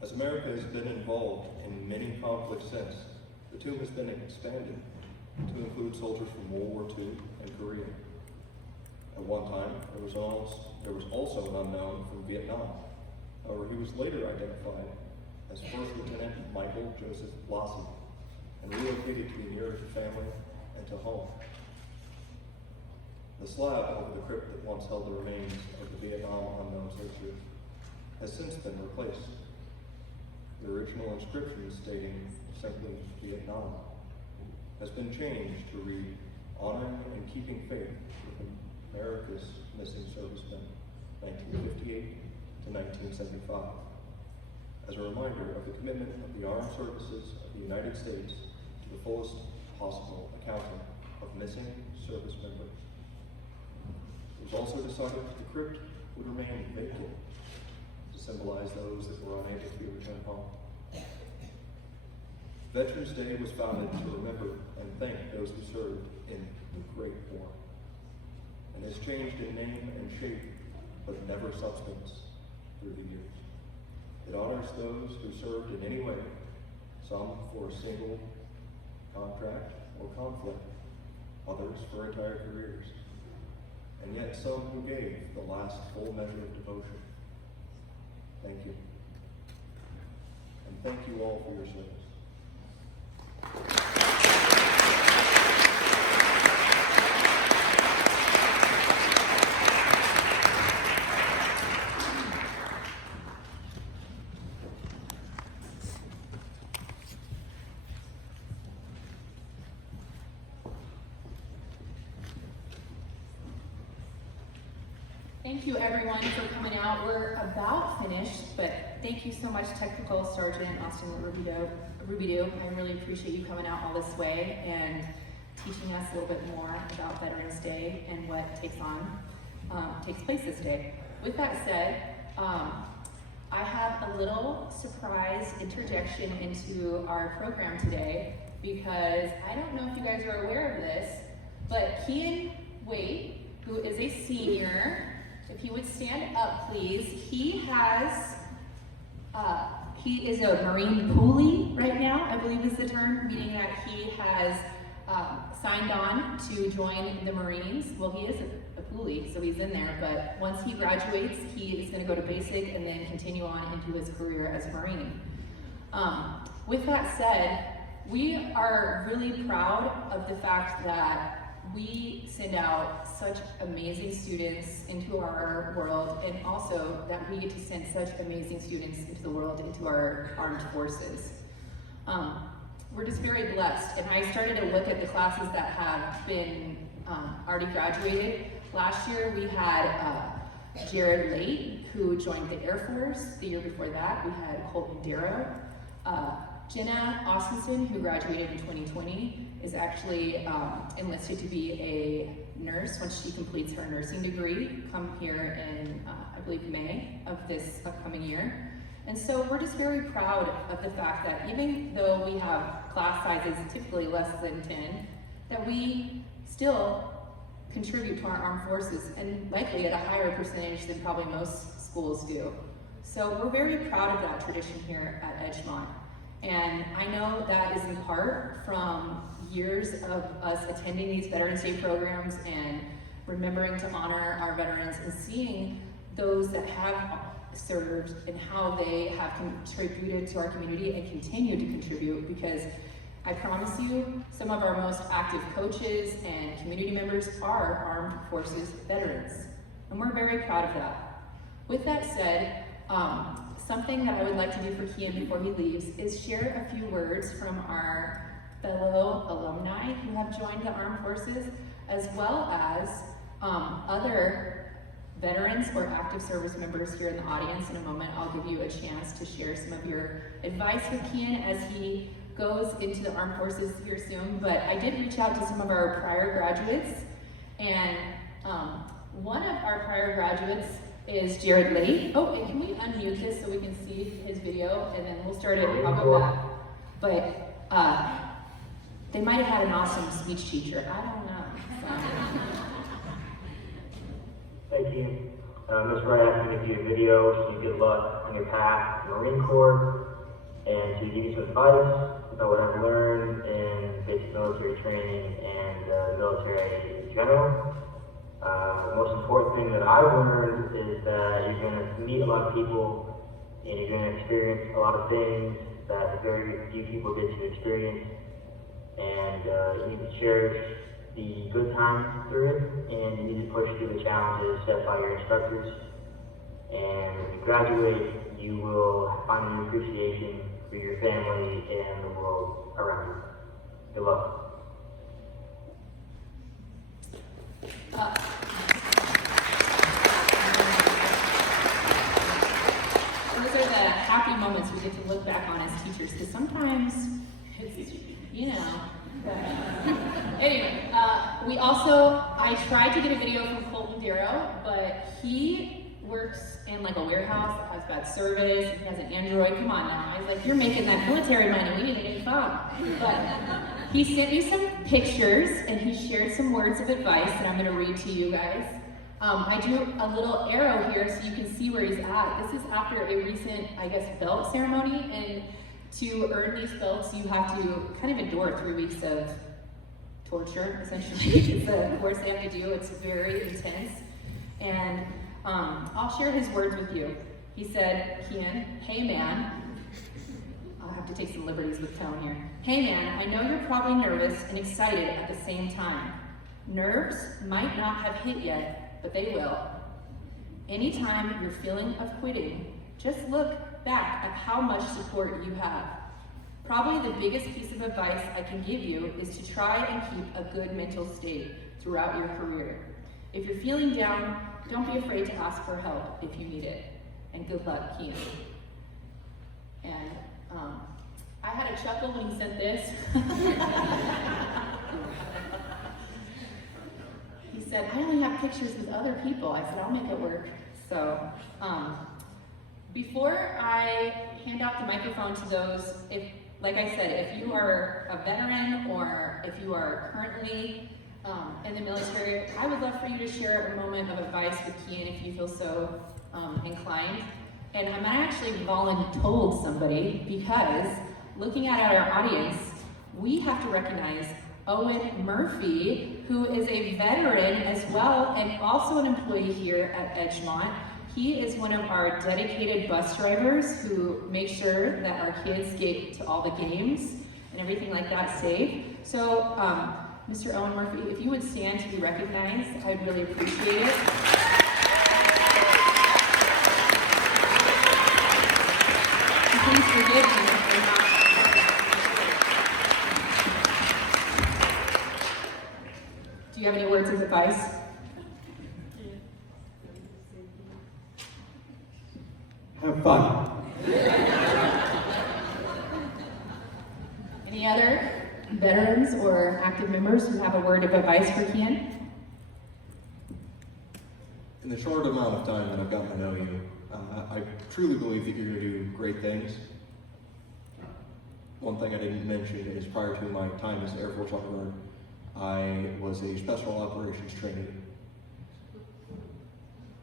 As America has been involved in many conflicts since, the tomb has been expanded to include soldiers from World War II and Korea. At one time, there was also an unknown from Vietnam. However, he was later identified as First Lieutenant Michael Joseph Blassie and relocated to be nearer to family and to home. The slab over the crypt that once held the remains of the Vietnam unknown soldier has since been replaced. The original inscription stating simply Vietnam has been changed to read Honoring and Keeping Faith with America's Missing Servicemen, 1958 to 1975, as a reminder of the commitment of the Armed Services of the United States to the fullest possible accounting of missing service members. It was also decided that the crypt would remain vacant to symbolize those that were unable to be returned home. Veterans Day was founded to remember and thank those who served in the Great War, and has changed in name and shape, but never substance through the years. It honors those who served in any way, some for a single contract or conflict, others for entire careers, and yet some who gave the last full measure of devotion. Thank you. And thank you all for your service. Thank you everyone for coming out. We're about finished, but thank you so much Technical Sergeant Austin Rubidoux. I really appreciate you coming out all this way and teaching us a little bit more about Veterans Day and what takes place this day. With that said, I have a little surprise interjection into our program today because I don't know if you guys are aware of this, but Kian Wade, who is a senior, if he would stand up, please. He is a Marine poolee right now, I believe is the term, meaning that he has signed on to join the Marines. Well, he is a poolee, so he's in there, but once he graduates, he is gonna go to basic and then continue on into his career as a Marine. With that said, we are really proud of the fact that we send out such amazing students into our world, and also that we get to send such amazing students into the world, into our armed forces. We're just very blessed, and I started to look at the classes that have been already graduated. Last year we had Jared Late, who joined the Air Force. The year before that we had Colton Darrow. Jenna Austinson, who graduated in 2020, is actually enlisted to be a nurse once she completes her nursing degree, come here in, I believe, May of this upcoming year. And so we're just very proud of the fact that even though we have class sizes typically less than 10, that we still contribute to our armed forces, and likely at a higher percentage than probably most schools do. So we're very proud of that tradition here at Edgemont. And I know that is in part from years of us attending these Veterans Day programs and remembering to honor our veterans and seeing those that have served and how they have contributed to our community and continue to contribute, because I promise you, some of our most active coaches and community members are armed forces veterans, and we're very proud of that. With that said, something that I would like to do for Kian before he leaves is share a few words from our fellow alumni who have joined the armed forces, as well as other veterans or active service members here in the audience. In a moment, I'll give you a chance to share some of your advice with Kian as he goes into the armed forces here soon. But I did reach out to some of our prior graduates, and one of our prior graduates is Jared Late. Oh, and can we unmute this so we can see his video, and then we'll start it, I'll go back. But they might have had an awesome speech teacher, I don't know. So. Thank you. Ms. Wright asked me to do a video to you good luck on your path to the Marine Corps, and to give you some advice about what I've learned in basic military training and military in general. The most important thing that I've learned is that you're going to meet a lot of people, and you're going to experience a lot of things that very few people get to experience, and you need to cherish the good times through it, and you need to push through the challenges set by your instructors. And when you graduate, you will find a new appreciation for your family and the world around you. Good luck. Those are the happy moments we get to look back on as teachers, because sometimes it's, you know. Anyway, I tried to get a video from Colton Darrow, but he works in like a warehouse that has bad service, and he has an Android. Come on now. I was like, you're making that military money, we need a new phone. But he sent me some pictures, and he shared some words of advice that I'm gonna read to you guys. I drew a little arrow here so you can see where he's at. This is after a recent, I guess, belt ceremony, and to earn these belts, you have to kind of endure 3 weeks of torture, essentially. It's a course they have to do. It's very intense. And I'll share his words with you. He said, Kian, hey man, I'll have to take some liberties with tone here. Hey man, I know you're probably nervous and excited at the same time. Nerves might not have hit yet, but they will. Anytime you're feeling of quitting, just look back at how much support you have. Probably the biggest piece of advice I can give you is to try and keep a good mental state throughout your career. If you're feeling down, don't be afraid to ask for help if you need it. And good luck, Kian. And I had a chuckle when he sent this. He said, I only have pictures with other people. I said, I'll make it work. So, before I hand off the microphone to those, like I said, if you are a veteran or if you are currently in the military, I would love for you to share a moment of advice with Kian if you feel so inclined. And I might actually voluntold somebody, because looking at our audience, we have to recognize Owen Murphy, who is a veteran as well and also an employee here at Edgemont. He is one of our dedicated bus drivers who make sure that our kids get to all the games and everything like that safe. So, Mr. Owen Murphy, if you would stand to be recognized, I'd really appreciate it. Please forgive me if I'm not. Do you have any words of advice? Have fun. Any other veterans or active members who have a word of advice for Kian? In the short amount of time that I've gotten to know you, I truly believe that you're going to do great things. One thing I didn't mention is prior to my time as Air Force officer, I was a special operations trainee.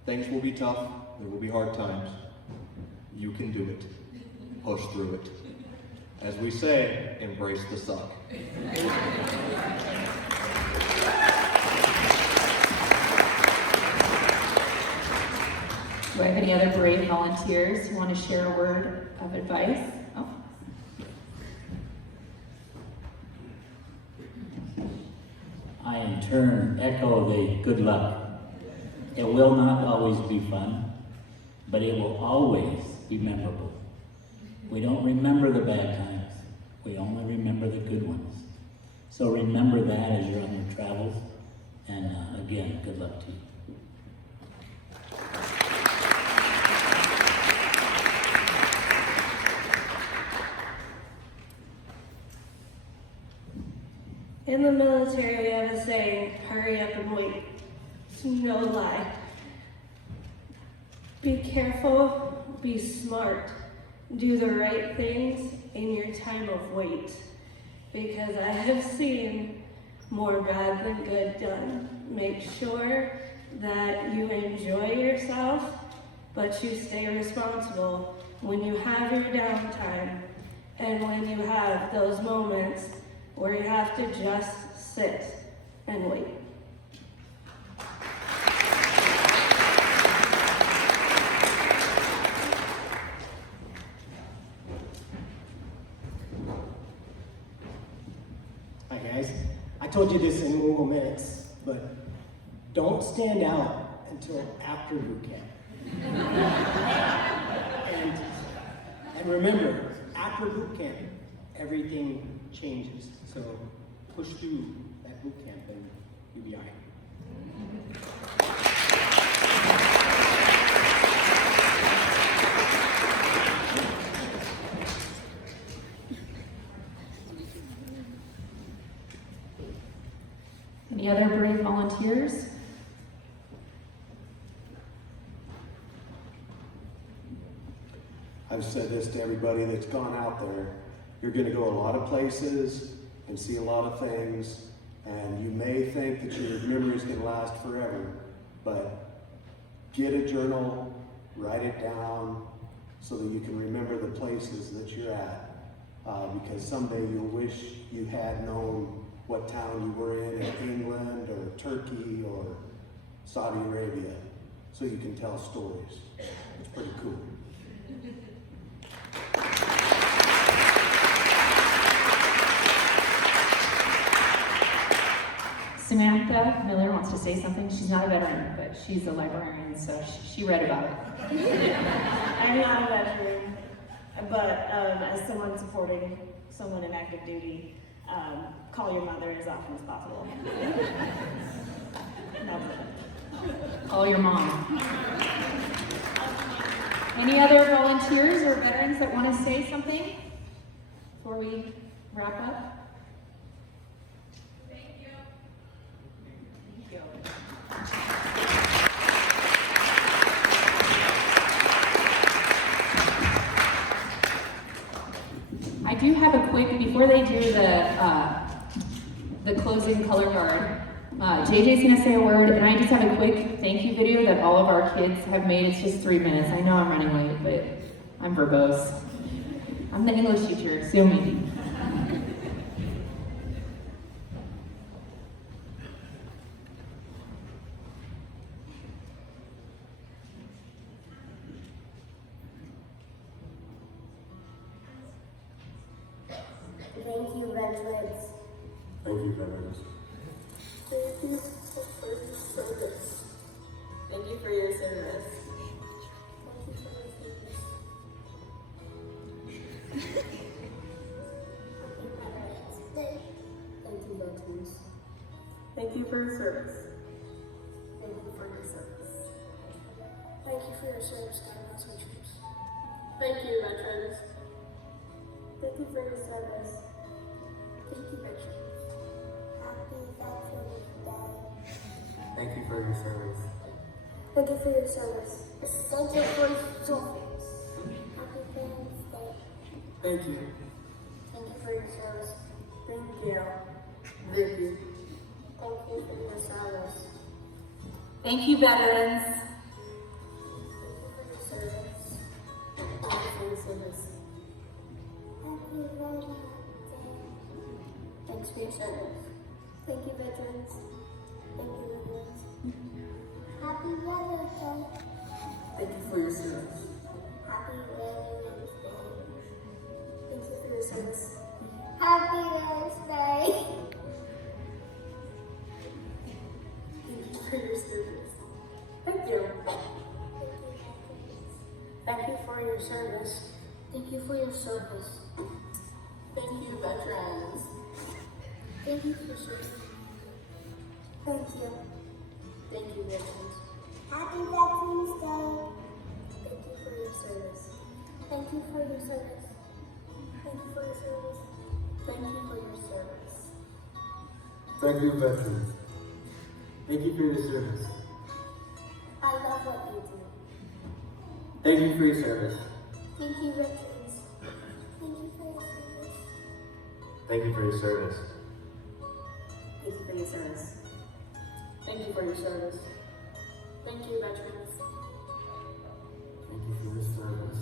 Things will be tough, there will be hard times. You can do it. Push through it. As we say, embrace the suck. Do I have any other brave volunteers who want to share a word of advice? Oh. I in turn echo the good luck. It will not always be fun, but it will always be memorable. We don't remember the bad times. We only remember the good ones. So remember that as you're on your travels. And again, good luck to you. In the military, we have a saying, hurry up and wait. It's no lie. Be careful, be smart, do the right things in your time of wait. Because I have seen more bad than good done. Make sure that you enjoy yourself, but you stay responsible when you have your downtime and when you have those moments where you have to just sit and wait. Hi guys, I told you this in Google Minutes, but don't stand out until after boot camp. and remember, after boot camp, everything changes. So push through that boot camp and you'll be all right. Any other brave volunteers? I've said this to everybody that's gone out there. You're going to go a lot of places and see a lot of things, and you may think that your memory is going to last forever, but get a journal, write it down so that you can remember the places that you're at, because someday you'll wish you had known what town you were in England or Turkey or Saudi Arabia, so you can tell stories. It's pretty cool. Samantha Miller wants to say something. She's not a veteran, but she's a librarian, so she read about it. I'm not a veteran, but as someone supporting someone in active duty, call your mother as often as possible. Call your mom. Any other volunteers or veterans that want to say something before we wrap up? I do have a quick, before they do the closing color guard, JJ's gonna say a word, and I just have a quick thank you video that all of our kids have made. It's just 3 minutes. I know I'm running late, but I'm verbose. I'm the English teacher, sue me. Thank you, veterans. Thank you, veterans. Thank you for your service. Thank you for your service. Thank you, veterans. Thank you for your service. Thank you for your service. Thank you for your service, God's troops. Thank you, veterans. Thank you for your service. Thank you, veterans. Happy Veterans Day. Thank you for your service. Thank you for your service. Thank you for your service. Happy Veterans Day. Thank you. Thank you for your service. Thank you. Thank you. Thank you for your service. Thank you, veterans. Thank you for your service. Happy Veterans Day. Thanks for your service. Thank you, veterans. Thank you, veterans. Happy Veterans Day. Thank you for your service. Happy Veterans Day. Thank you for your service. Happy Veterans Day. Thank you for your service. Thank you. Thank you for your service. Thank you for your service. Thank you, veterans. Thank you for your service. Thank you. Thank you, veterans. Happy Veterans Day. Thank you for your service. Thank you for your service. Thank you for your service. Thank you for your service. Thank you, veterans. Thank you for your service. I love what you do. Thank you for your service. Thank you, veterans. Thank you for your service. Thank you for your service. Thank you for your service. Thank you for your service. Thank you, veterans. Thank you for your service.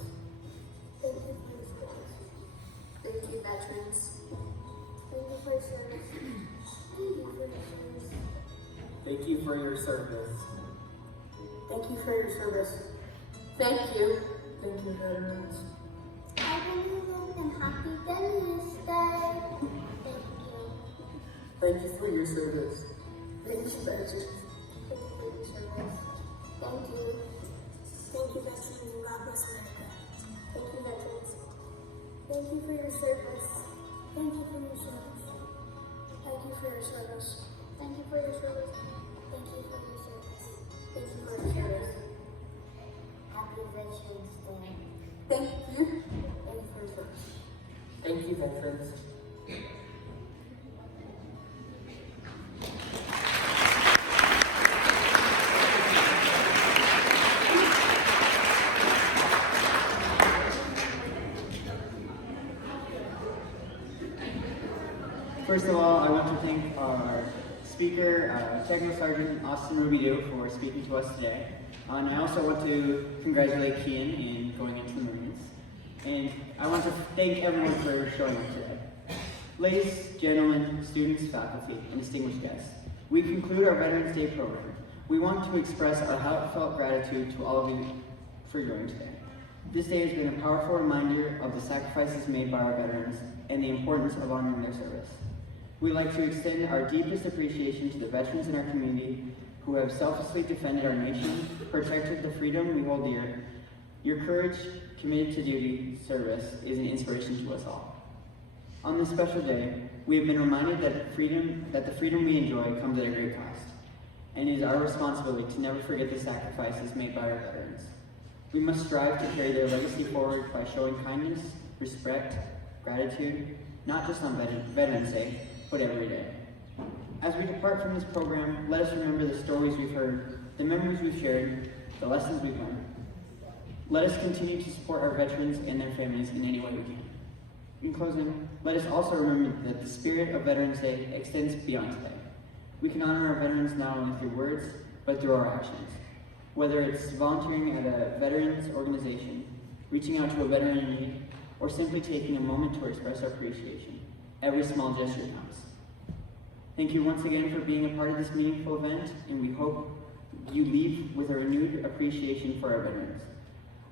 Thank you for your service. Thank you, veterans. Thank you for your service. Thank you for your service. Thank you for your service. Thank you. Thank you, veterans. Happy New Year and Happy Veterans Day. Thank you. Thank you for your service. Thank you, veterans. Thank you for your service. Thank you. Thank you, veterans, and God bless America. Thank you, veterans. Thank you for your service. Thank you for your service. Thank you for your service. Thank you for your service. Thank you for veterans. First of all, I want to thank our speaker, Technical Sergeant Austin Rubidoux, for speaking to us today. And I also want to congratulate Kian in going into the Marines. And I want to thank everyone for showing up today. Ladies, gentlemen, students, faculty, and distinguished guests, we conclude our Veterans Day program. We want to express our heartfelt gratitude to all of you for joining today. This day has been a powerful reminder of the sacrifices made by our veterans and the importance of honoring their service. We'd like to extend our deepest appreciation to the veterans in our community who have selflessly defended our nation, protected the freedom we hold dear. Your courage, committed to duty, service is an inspiration to us all. On this special day, we have been reminded that the freedom we enjoy comes at a great cost, and it is our responsibility to never forget the sacrifices made by our veterans. We must strive to carry their legacy forward by showing kindness, respect, gratitude, not just on Veterans Day, but every day. As we depart from this program, let us remember the stories we've heard, the memories we've shared, the lessons we've learned. Let us continue to support our veterans and their families in any way we can. In closing, let us also remember that the spirit of Veterans Day extends beyond today. We can honor our veterans not only through words, but through our actions. Whether it's volunteering at a veterans organization, reaching out to a veteran in need, or simply taking a moment to express our appreciation, every small gesture counts. Thank you once again for being a part of this meaningful event, and we hope you leave with a renewed appreciation for our veterans,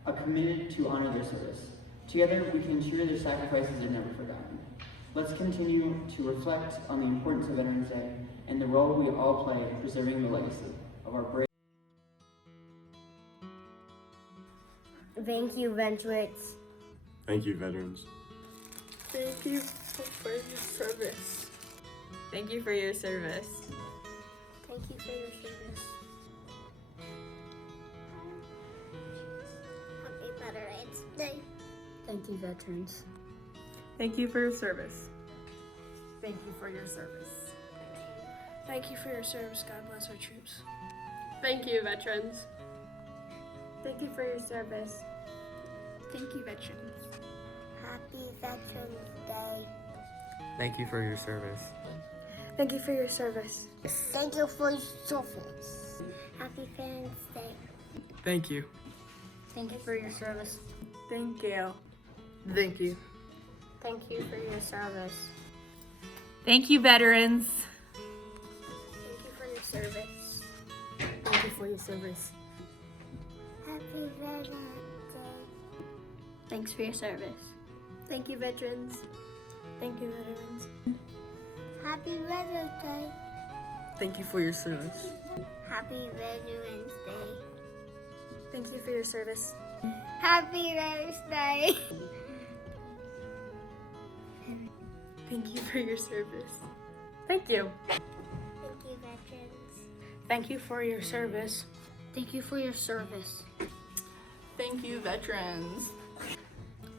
a commitment to honor their service. Together, we can ensure their sacrifices are never forgotten. Let's continue to reflect on the importance of Veterans Day and the role we all play in preserving the legacy of our brave. Thank you, veterans. Thank you, veterans. Thank you for your service. Thank you for your service. Thank you for your service. Happy Veterans Day. Thank you, veterans. Thank you for your service. Thank you for your service. Thank you for your service. God bless our troops. Thank you, veterans. Thank you for your service. Thank you, veterans. Happy Veterans Day. Thank you for your service. Thank you for your service. Thank you for your service. Happy Veterans Day. Thank you. Thank you for your service. Thank you. Thank you. Thank you for your service. Thank you, veterans. Thank you for your service. Thank you for your service. Happy Veterans Day. Thanks for your service. Thank you, veterans. Thank you, veterans. Happy Veterans Day. Thank you for your service. Happy Veterans Day. Thank you for your service. Happy Veterans Day. Thank you for your service. Thank you. Thank you, veterans. Thank you for your service. Thank you for your service. Thank you, veterans.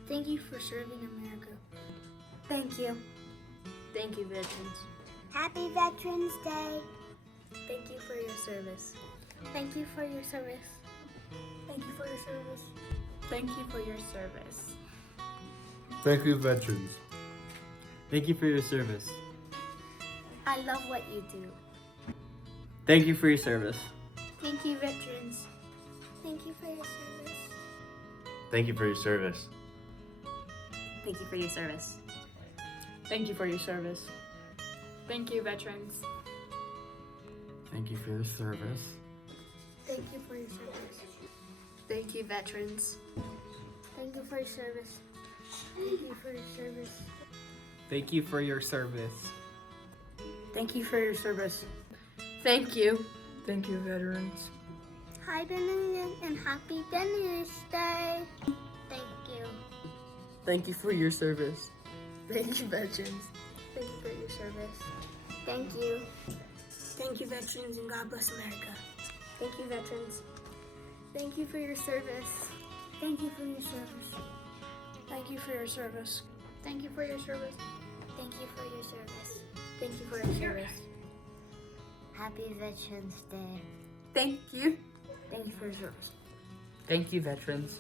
Thank you for serving America. Thank you. Thank you, veterans. Happy Veterans Day. Thank you for your service. Thank you for your service. Thank you for your service. Thank you for your service. Thank you, veterans. Thank you for your service. I love what you do. Thank you for your service. Thank you, veterans. Thank you for your service. Thank you for your service. Thank you for your service. Thank you for your service. Thank you, veterans. Thank you for your service. Thank you for your service. Thank you, veterans. Thank you for your service. Thank you for your service. Thank you for your service. Thank you for your service. Thank you. Thank you, veterans. Hi, veterans, and happy Veterans Day. Thank you. Thank you for your service. Thank you, veterans. Thank you for your service. Thank you. Thank you, veterans, and God bless America. Thank you, veterans. Thank you for your service. Thank you for your service. Thank you for your service. Thank you for your service. Thank you for your service. Thank you for your service. Happy Veterans Day. Thank you. Thank you for your service. Thank you, veterans.